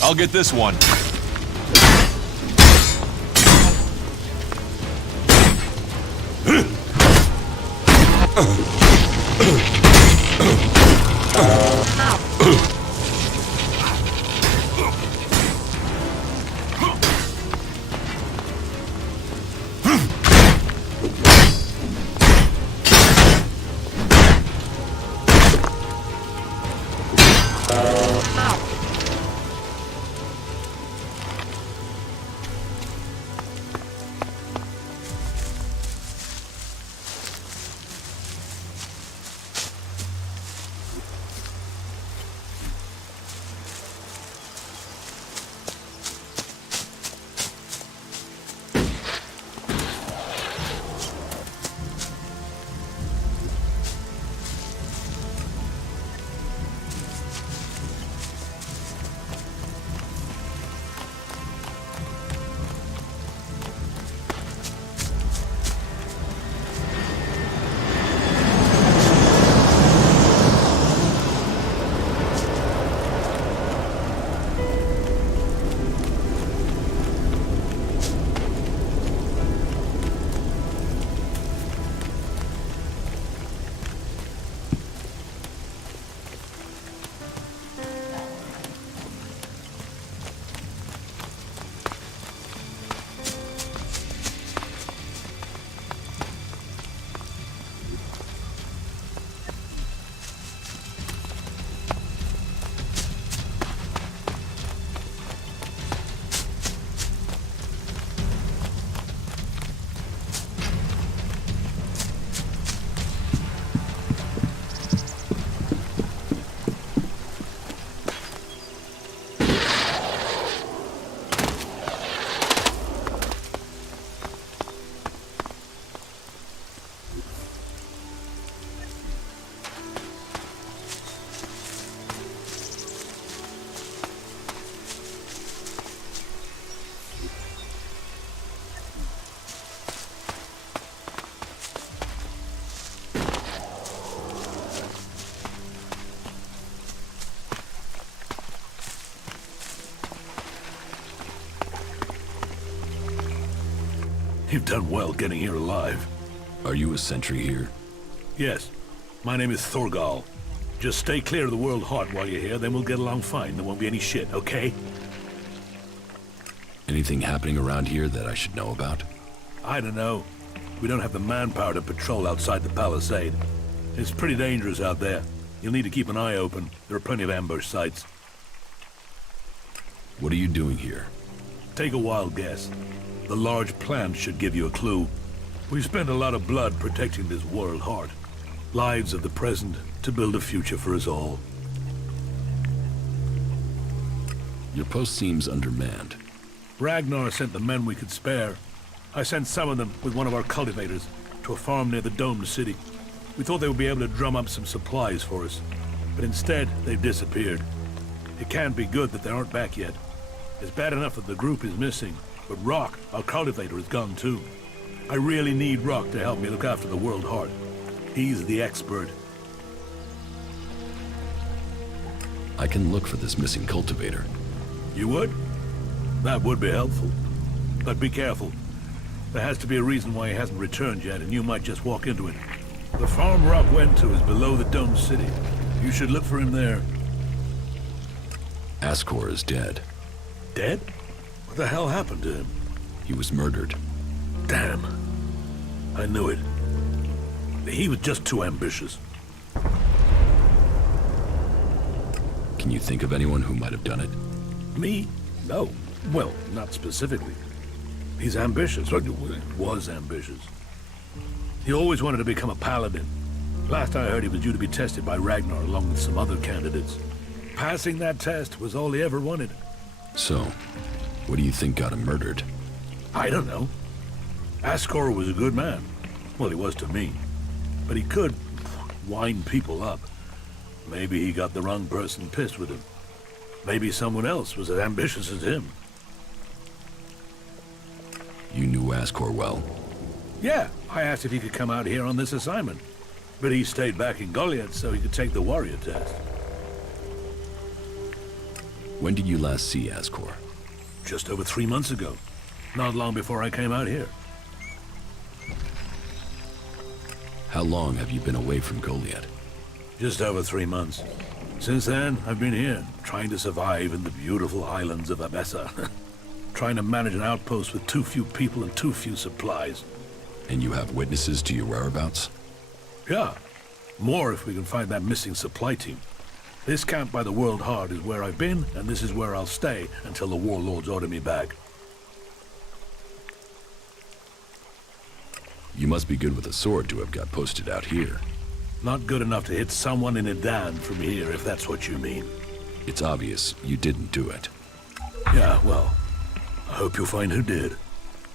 I'll get this one. You've done well getting here alive. Are you a sentry here? Yes. My name is Thorgal. Just stay clear of the World Heart while you're here, then we'll get along fine. There won't be any shit, okay? Anything happening around here that I should know about? I don't know. We don't have the manpower to patrol outside the palisade. It's pretty dangerous out there. You'll need to keep an eye open. There are plenty of ambush sites. What are you doing here? Take a wild guess. The large plant should give you a clue. We've spent a lot of blood protecting this World Heart. Lives of the present to build a future for us all. Your post seems undermanned. Ragnar sent the men we could spare. I sent some of them with one of our cultivators to a farm near the domed city. We thought they would be able to drum up some supplies for us, but instead they've disappeared. It can't be good that they aren't back yet. It's bad enough that the group is missing, but Rock, our cultivator, is gone too. I really need Rock to help me look after the World Heart. He's the expert. I can look for this missing cultivator. You would? That would be helpful. But be careful. There has to be a reason why he hasn't returned yet, and you might just walk into it. The farm Rock went to is below the domed city. You should look for him there. Ascor is dead. Dead? What the hell happened to him? He was murdered. Damn. I knew it. He was just too ambitious. Can you think of anyone who might have done it? Me? No. Well, not specifically. He's ambitious. Or was ambitious. He always wanted to become a paladin. Last I heard, he was due to be tested by Ragnar along with some other candidates. Passing that test was all he ever wanted. So, what do you think got him murdered? I don't know. Ascor was a good man. Well, he was to me. But he could wind people up. Maybe he got the wrong person pissed with him. Maybe someone else was as ambitious as him. You knew Ascor well? Yeah, I asked if he could come out here on this assignment. But he stayed back in Goliath so he could take the warrior test. When did you last see Ascor? Just over 3 months ago. Not long before I came out here. How long have you been away from Goliath? Just over 3 months. Since then, I've been here, trying to survive in the beautiful islands of Abessa. Trying to manage an outpost with too few people and too few supplies. And you have witnesses to your whereabouts? Yeah. More if we can find that missing supply team. This camp by the World Heart is where I've been, and this is where I'll stay until the warlords order me back. You must be good with a sword to have got posted out here. Not good enough to hit someone in Edan from here, if that's what you mean. It's obvious you didn't do it. Yeah, well, I hope you'll find who did.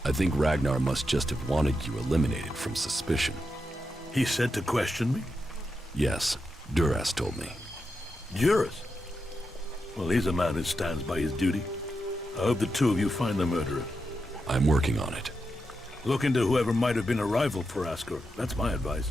I think Ragnar must just have wanted you eliminated from suspicion. He said to question me? Yes, Duras told me. Duras? Well, he's a man who stands by his duty. I hope the two of you find the murderer. I'm working on it. Look into whoever might have been a rival for Ascor. That's my advice.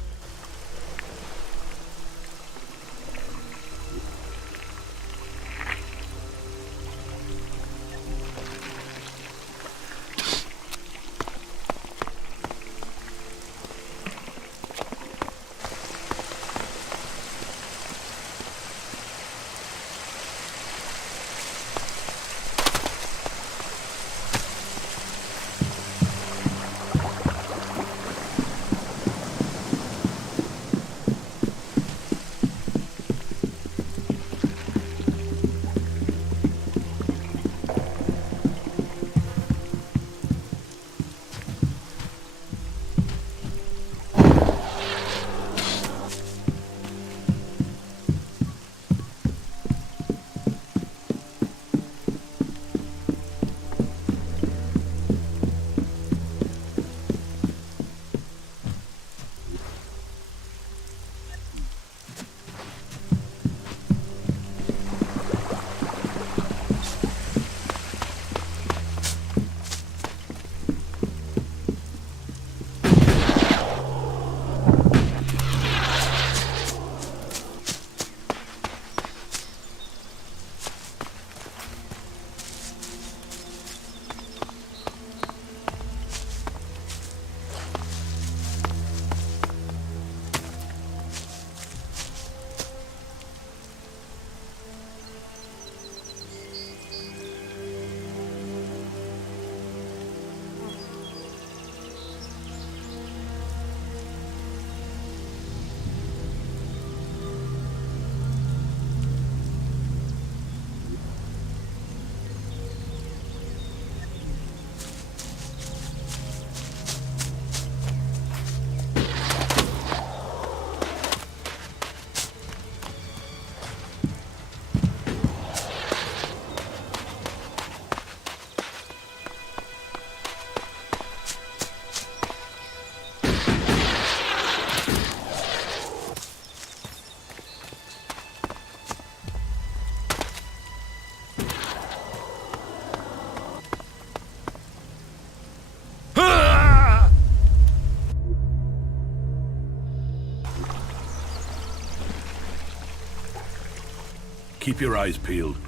Keep your eyes peeled.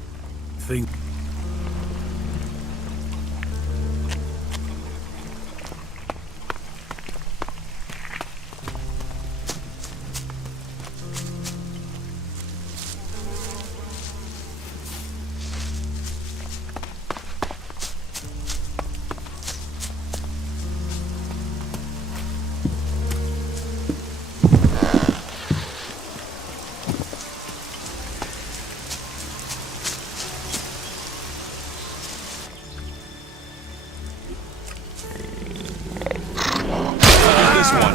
Think. This one.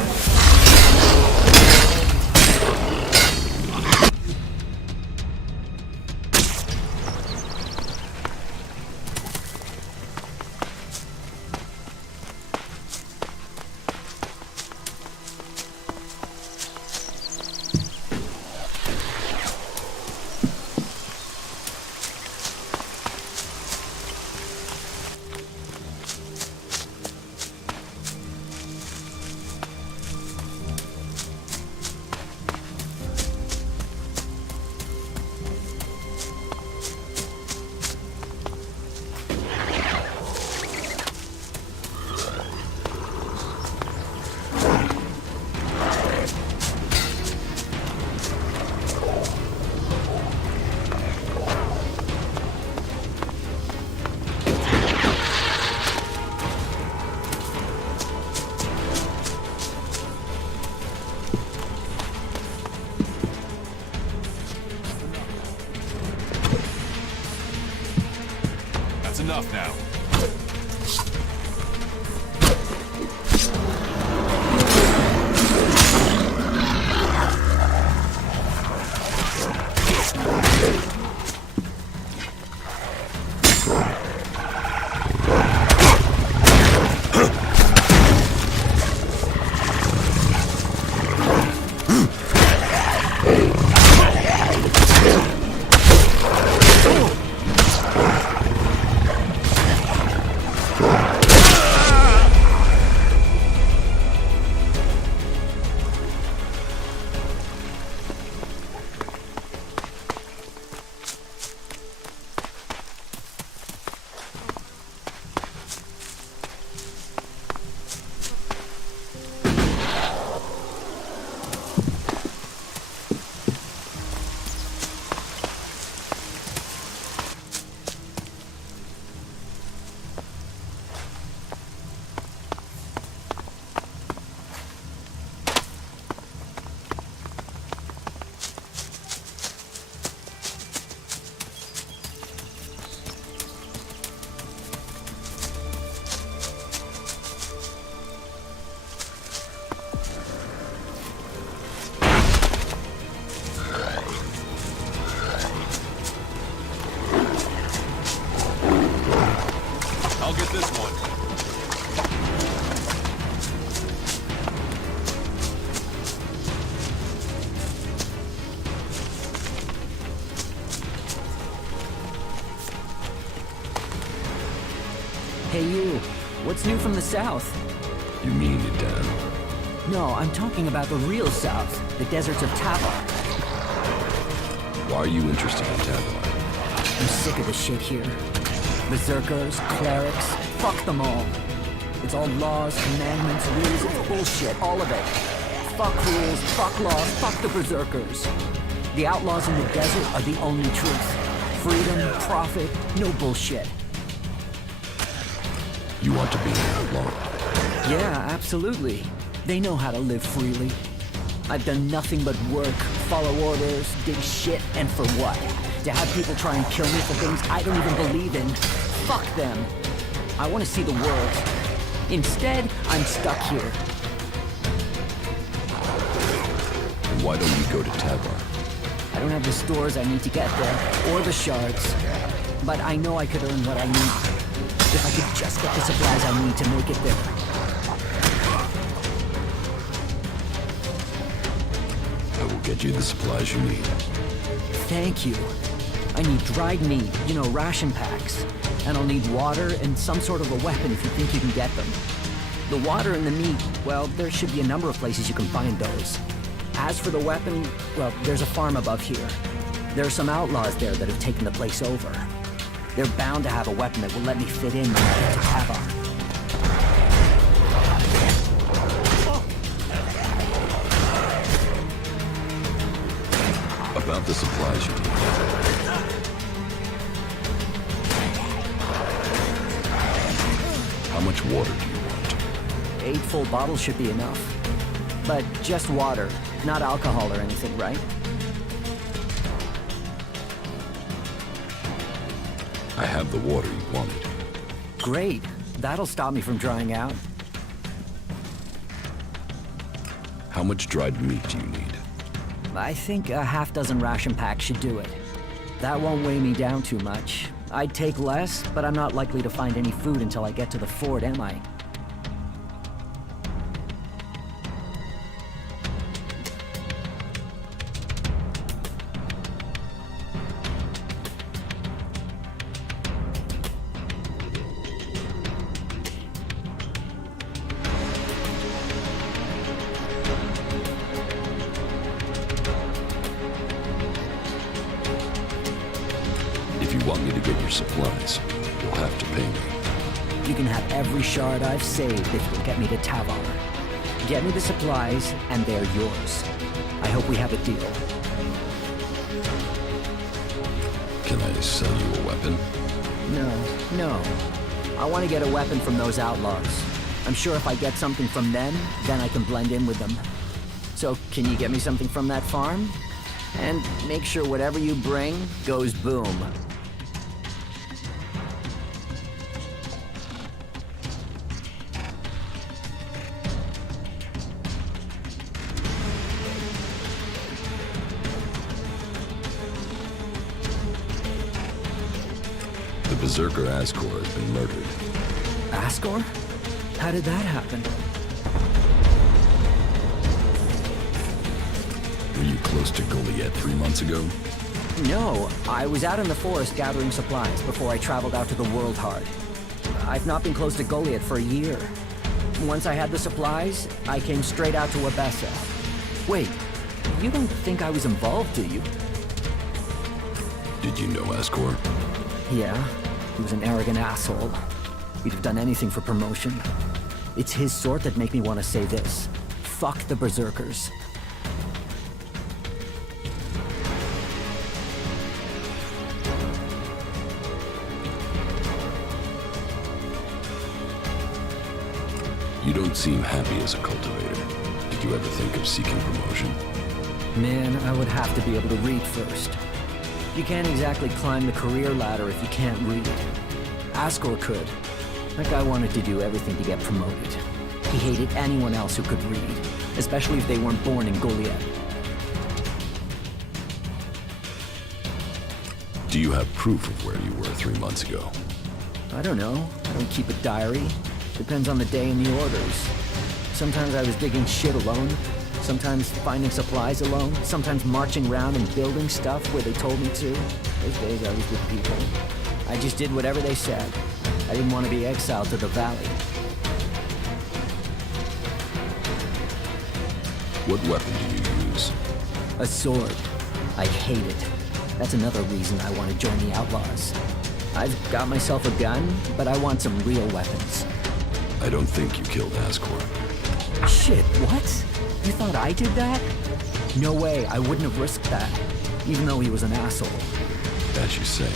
That's enough now. I'll get this one. Hey you, what's new from the south? You mean it, Dan? No, I'm talking about the real south, the deserts of Tabar. Why are you interested in Tabar? I'm sick of this shit here. Berserkers, clerics, fuck them all. It's all laws, commandments, rules, it's bullshit, all of it. Fuck rules, fuck laws, fuck the berserkers. The outlaws in the desert are the only truth. Freedom, profit, no bullshit. You want to be an outlaw? Yeah, absolutely. They know how to live freely. I've done nothing but work, follow orders, dig shit, and for what? To have people try and kill me for things I don't even believe in. Fuck them. I want to see the world. Instead, I'm stuck here. And why don't you go to Tabar? I don't have the stores I need to get there, or the shards. But I know I could earn what I need. If I could just get the supplies I need to make it there. I will get you the supplies you need. Thank you. I need dried meat, you know, ration packs. And I'll need water and some sort of a weapon if you think you can get them. The water and the meat, well, there should be a number of places you can find those. As for the weapon, well, there's a farm above here. There are some outlaws there that have taken the place over. They're bound to have a weapon that will let me fit in when I get to Tavar. About the supplies you need. How much water do you want? 8 full bottles should be enough. But just water, not alcohol or anything, right? I have the water you wanted. Great. That'll stop me from drying out. How much dried meat do you need? I think a half-dozen ration packs should do it. That won't weigh me down too much. I'd take less, but I'm not likely to find any food until I get to the fort, am I? If you want me to get your supplies, you'll have to pay me. You can have every shard I've saved if you'll get me to Tavar. Get me the supplies, and they're yours. I hope we have a deal. Can I sell you a weapon? No. I want to get a weapon from those outlaws. I'm sure if I get something from them, then I can blend in with them. So, can you get me something from that farm? And make sure whatever you bring goes boom. The Berserker Ascor has been murdered. Ascor? How did that happen? Were you close to Goliath 3 months ago? No, I was out in the forest gathering supplies before I traveled out to the World Heart. I've not been close to Goliath for a year. Once I had the supplies, I came straight out to Wabessa. Wait, you don't think I was involved, do you? Did you know Ascor? Yeah, he was an arrogant asshole. He'd have done anything for promotion. It's his sort that make me want to say this. Fuck the Berserkers. You don't seem happy as a cultivator. Did you ever think of seeking promotion? Man, I would have to be able to read first. You can't exactly climb the career ladder if you can't read. Ascor could. That guy wanted to do everything to get promoted. He hated anyone else who could read, especially if they weren't born in Goliath. Do you have proof of where you were 3 months ago? I don't know. I don't keep a diary. Depends on the day and the orders. Sometimes I was digging shit alone. Sometimes finding supplies alone. Sometimes marching around and building stuff where they told me to. Those days I was with people. I just did whatever they said. I didn't want to be exiled to the valley. What weapon do you use? A sword. I hate it. That's another reason I want to join the Outlaws. I've got myself a gun, but I want some real weapons. I don't think you killed Ascor. Shit, what? You thought I did that? No way, I wouldn't have risked that, even though he was an asshole. As you say.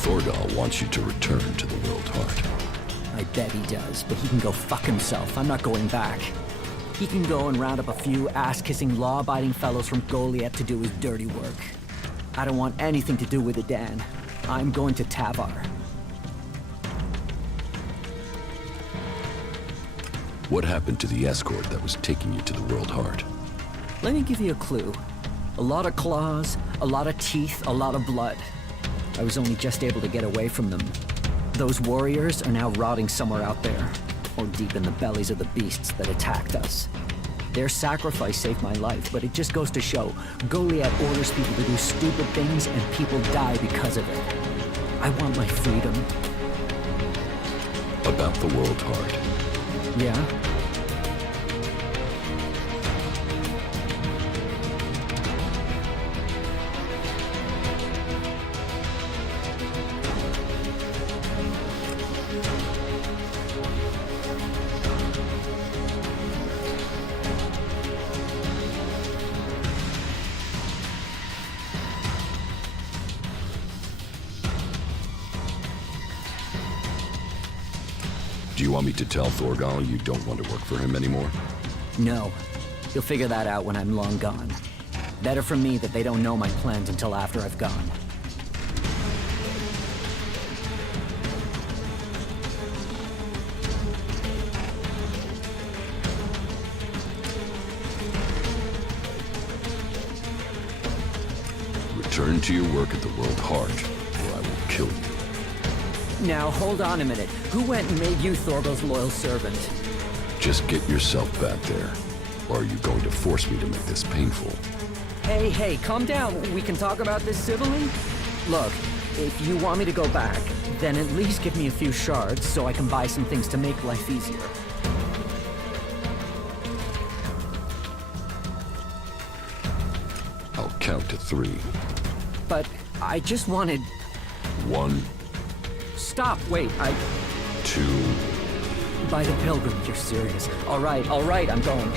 Thorgal wants you to return to the World Heart. I bet he does, but he can go fuck himself. I'm not going back. He can go and round up a few ass-kissing, law-abiding fellows from Goliath to do his dirty work. I don't want anything to do with it, Dan. I'm going to Tavar. What happened to the escort that was taking you to the World Heart? Let me give you a clue. A lot of claws, a lot of teeth, a lot of blood. I was only just able to get away from them. Those warriors are now rotting somewhere out there, or deep in the bellies of the beasts that attacked us. Their sacrifice saved my life, but it just goes to show, Goliath orders people to do stupid things and people die because of it. I want my freedom. About the World Heart. Yeah? Do you want me to tell Thorgal you don't want to work for him anymore? No. You'll figure that out when I'm long gone. Better for me that they don't know my plans until after I've gone. Return to your work at the World Heart, or I will kill you. Now, hold on a minute. Who went and made you Thorgal's loyal servant? Just get yourself back there. Or are you going to force me to make this painful? Hey, calm down. We can talk about this civilly? Look, if you want me to go back, then at least give me a few shards so I can buy some things to make life easier. I'll count to 3. But I just wanted... 1, Stop, wait, 2... By the Pilgrim, you're serious. All right, I'm going.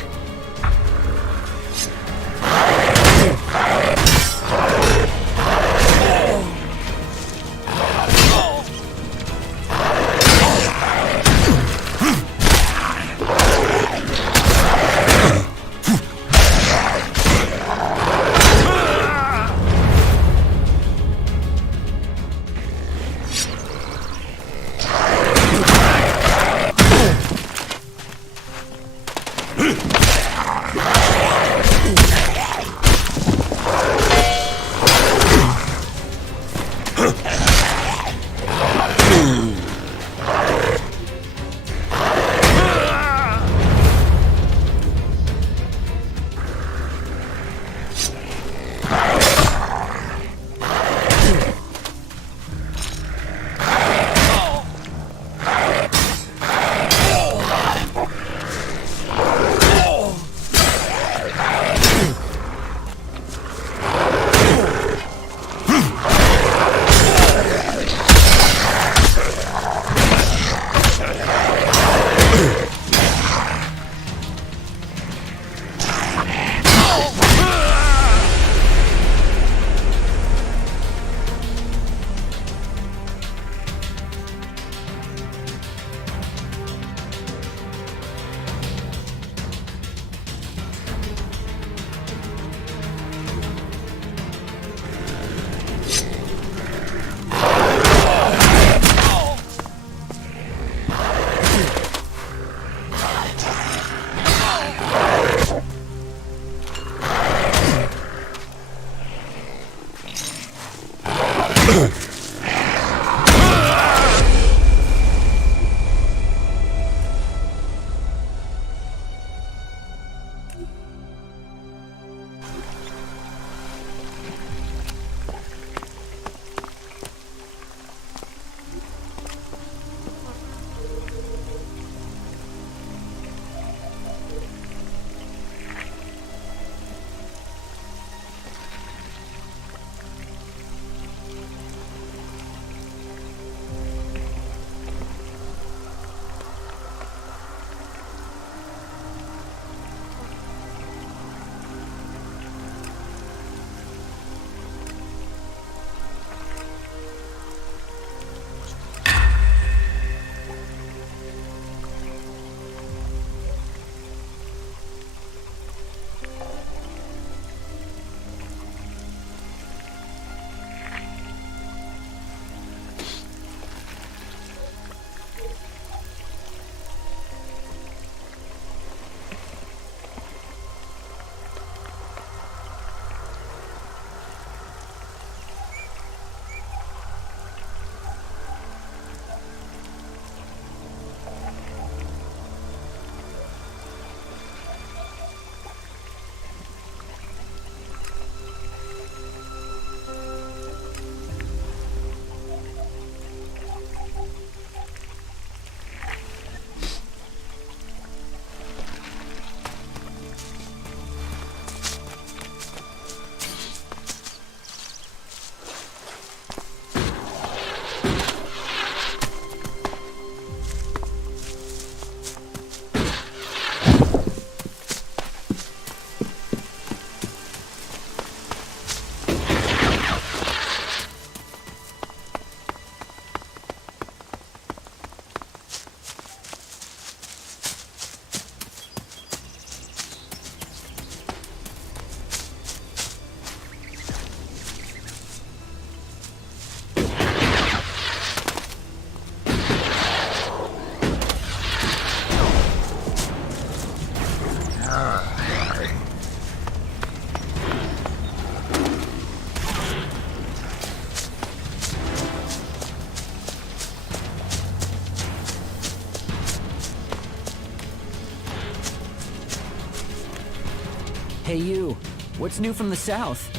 Hey you, what's new from the south?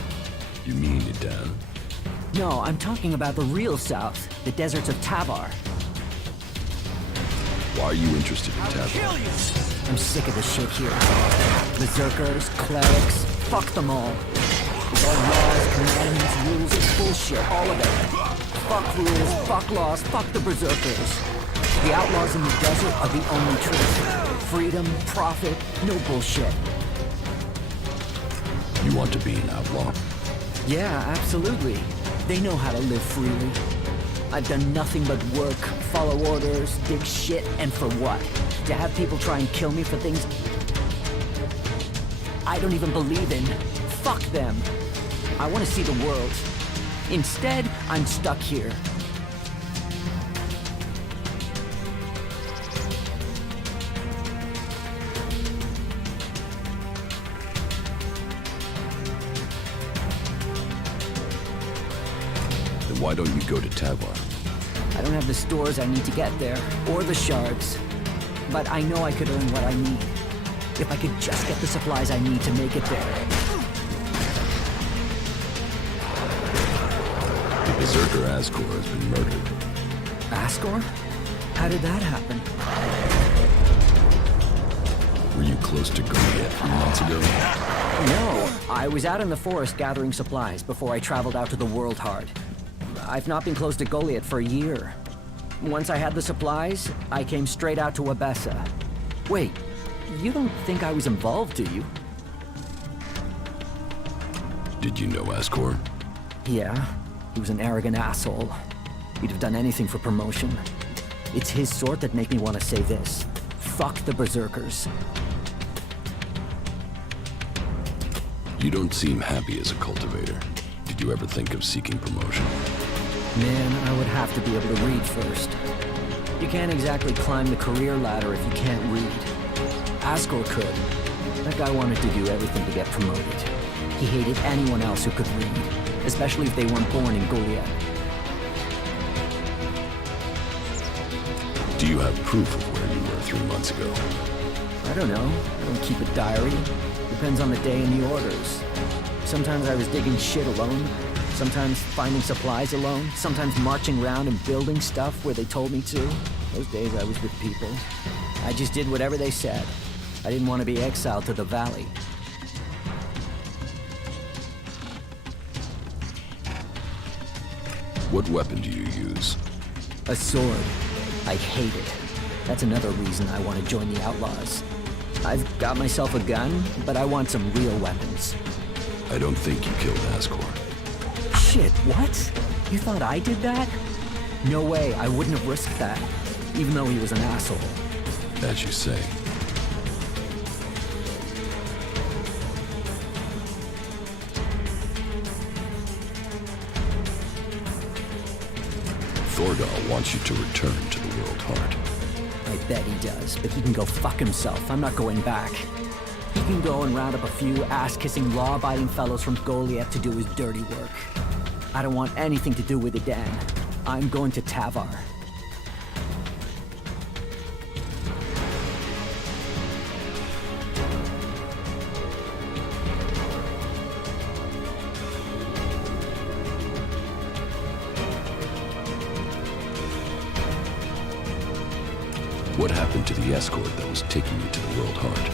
You mean Edan? No, I'm talking about the real south, the deserts of Tavar. Why are you interested in Tavar? I'm sick of this shit here. Berserkers, clerics, fuck them all. It's all laws, commandments, rules, it's bullshit, all of it. Fuck rules, fuck laws, fuck the berserkers. The outlaws in the desert are the only truth. Freedom, profit, no bullshit. You want to be an outlaw? Yeah, absolutely. They know how to live freely. I've done nothing but work, follow orders, dig shit, and for what? To have people try and kill me for things I don't even believe in. Fuck them. I want to see the world. Instead, I'm stuck here. Then why don't you go to Tavar? I don't have the stores I need to get there, or the shards. But I know I could earn what I need. If I could just get the supplies I need to make it there. The Berserker Asgore has been murdered. Asgore? How did that happen? Were you close to Goliath 3 months ago? No, I was out in the forest gathering supplies before I traveled out to the World Heart. I've not been close to Goliath for a year. Once I had the supplies, I came straight out to Abessa. Wait, you don't think I was involved, do you? Did you know Asgore? Yeah, he was an arrogant asshole. He'd have done anything for promotion. It's his sort that make me want to say this. Fuck the Berserkers. You don't seem happy as a cultivator. Did you ever think of seeking promotion? Man, I would have to be able to read first. You can't exactly climb the career ladder if you can't read. Asgore could. That guy wanted to do everything to get promoted. He hated anyone else who could read, especially if they weren't born in Goliath. Do you have proof of where you were 3 months ago? I don't know. I don't keep a diary. Depends on the day and the orders. Sometimes I was digging shit alone. Sometimes finding supplies alone. Sometimes marching around and building stuff where they told me to. Those days I was with people. I just did whatever they said. I didn't want to be exiled to the valley. What weapon do you use? A sword. I hate it. That's another reason I want to join the Outlaws. I've got myself a gun, but I want some real weapons. I don't think you killed Asgore. Shit, what? You thought I did that? No way, I wouldn't have risked that, even though he was an asshole. As you say. Thorgal wants you to return to the World Heart. I bet he does, but he can go fuck himself. I'm not going back. He can go and round up a few ass-kissing, law-abiding fellows from Goliath to do his dirty work. I don't want anything to do with Edan. I'm going to Tavar. What happened to the escort that was taking you to the World Heart?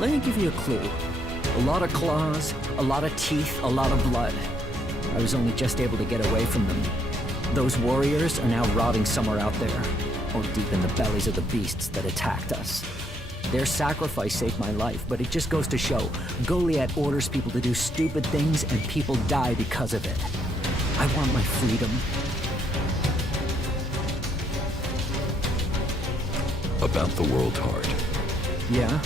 Let me give you a clue. A lot of claws, a lot of teeth, a lot of blood. I was only just able to get away from them. Those warriors are now rotting somewhere out there, or deep in the bellies of the beasts that attacked us. Their sacrifice saved my life, but it just goes to show, Goliath orders people to do stupid things and people die because of it. I want my freedom. About the World Heart. Yeah?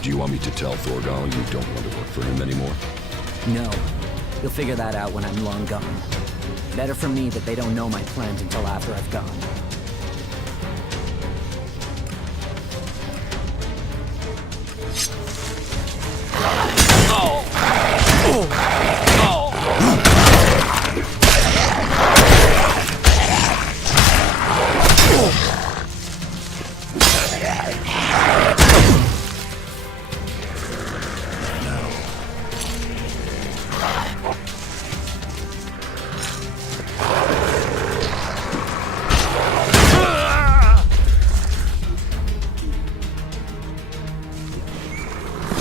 Do you want me to tell Thorgal you don't want to work for him anymore? No. You'll figure that out when I'm long gone. Better for me that they don't know my plans until after I've gone.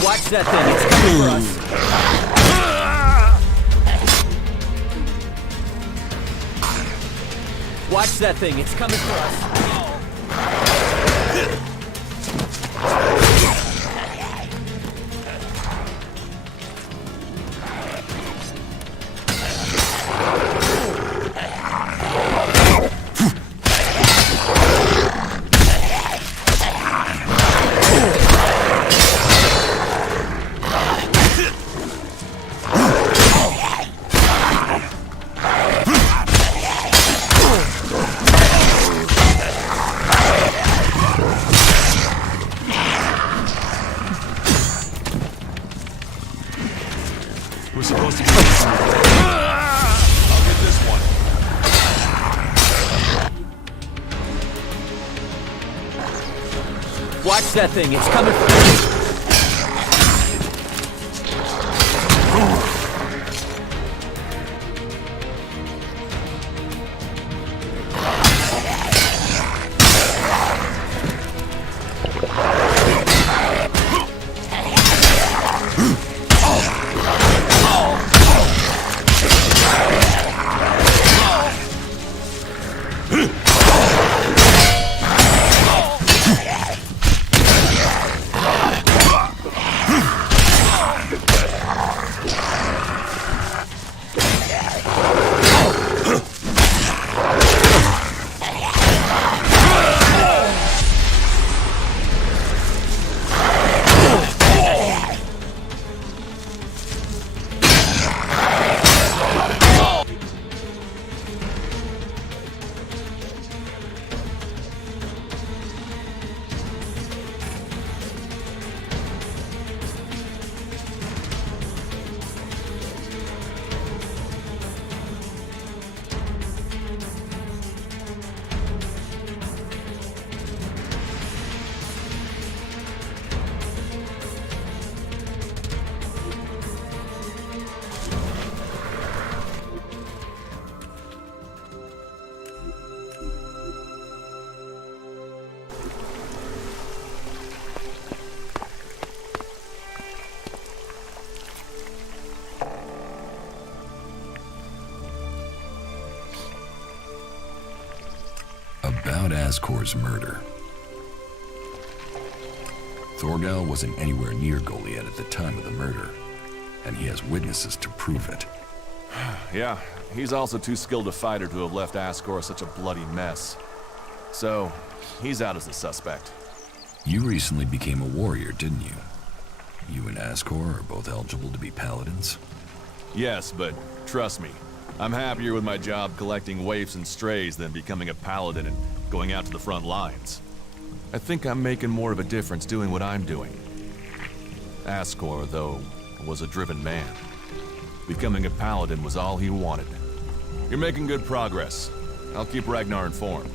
Watch that thing, it's coming for us. Watch that thing, it's coming for us. We're supposed to be... I'll get this one. Watch that thing, it's coming for us. About Ascor's murder. Thorgal wasn't anywhere near Goliad at the time of the murder, and he has witnesses to prove it. Yeah, he's also too skilled a fighter to have left Ascor such a bloody mess. So, he's out as a suspect. You recently became a warrior, didn't you? You and Ascor are both eligible to be paladins? Yes, but trust me, I'm happier with my job collecting waifs and strays than becoming a paladin and going out to the front lines. I think I'm making more of a difference doing what I'm doing. Ascor, though, was a driven man. Becoming a paladin was all he wanted. You're making good progress. I'll keep Ragnar informed.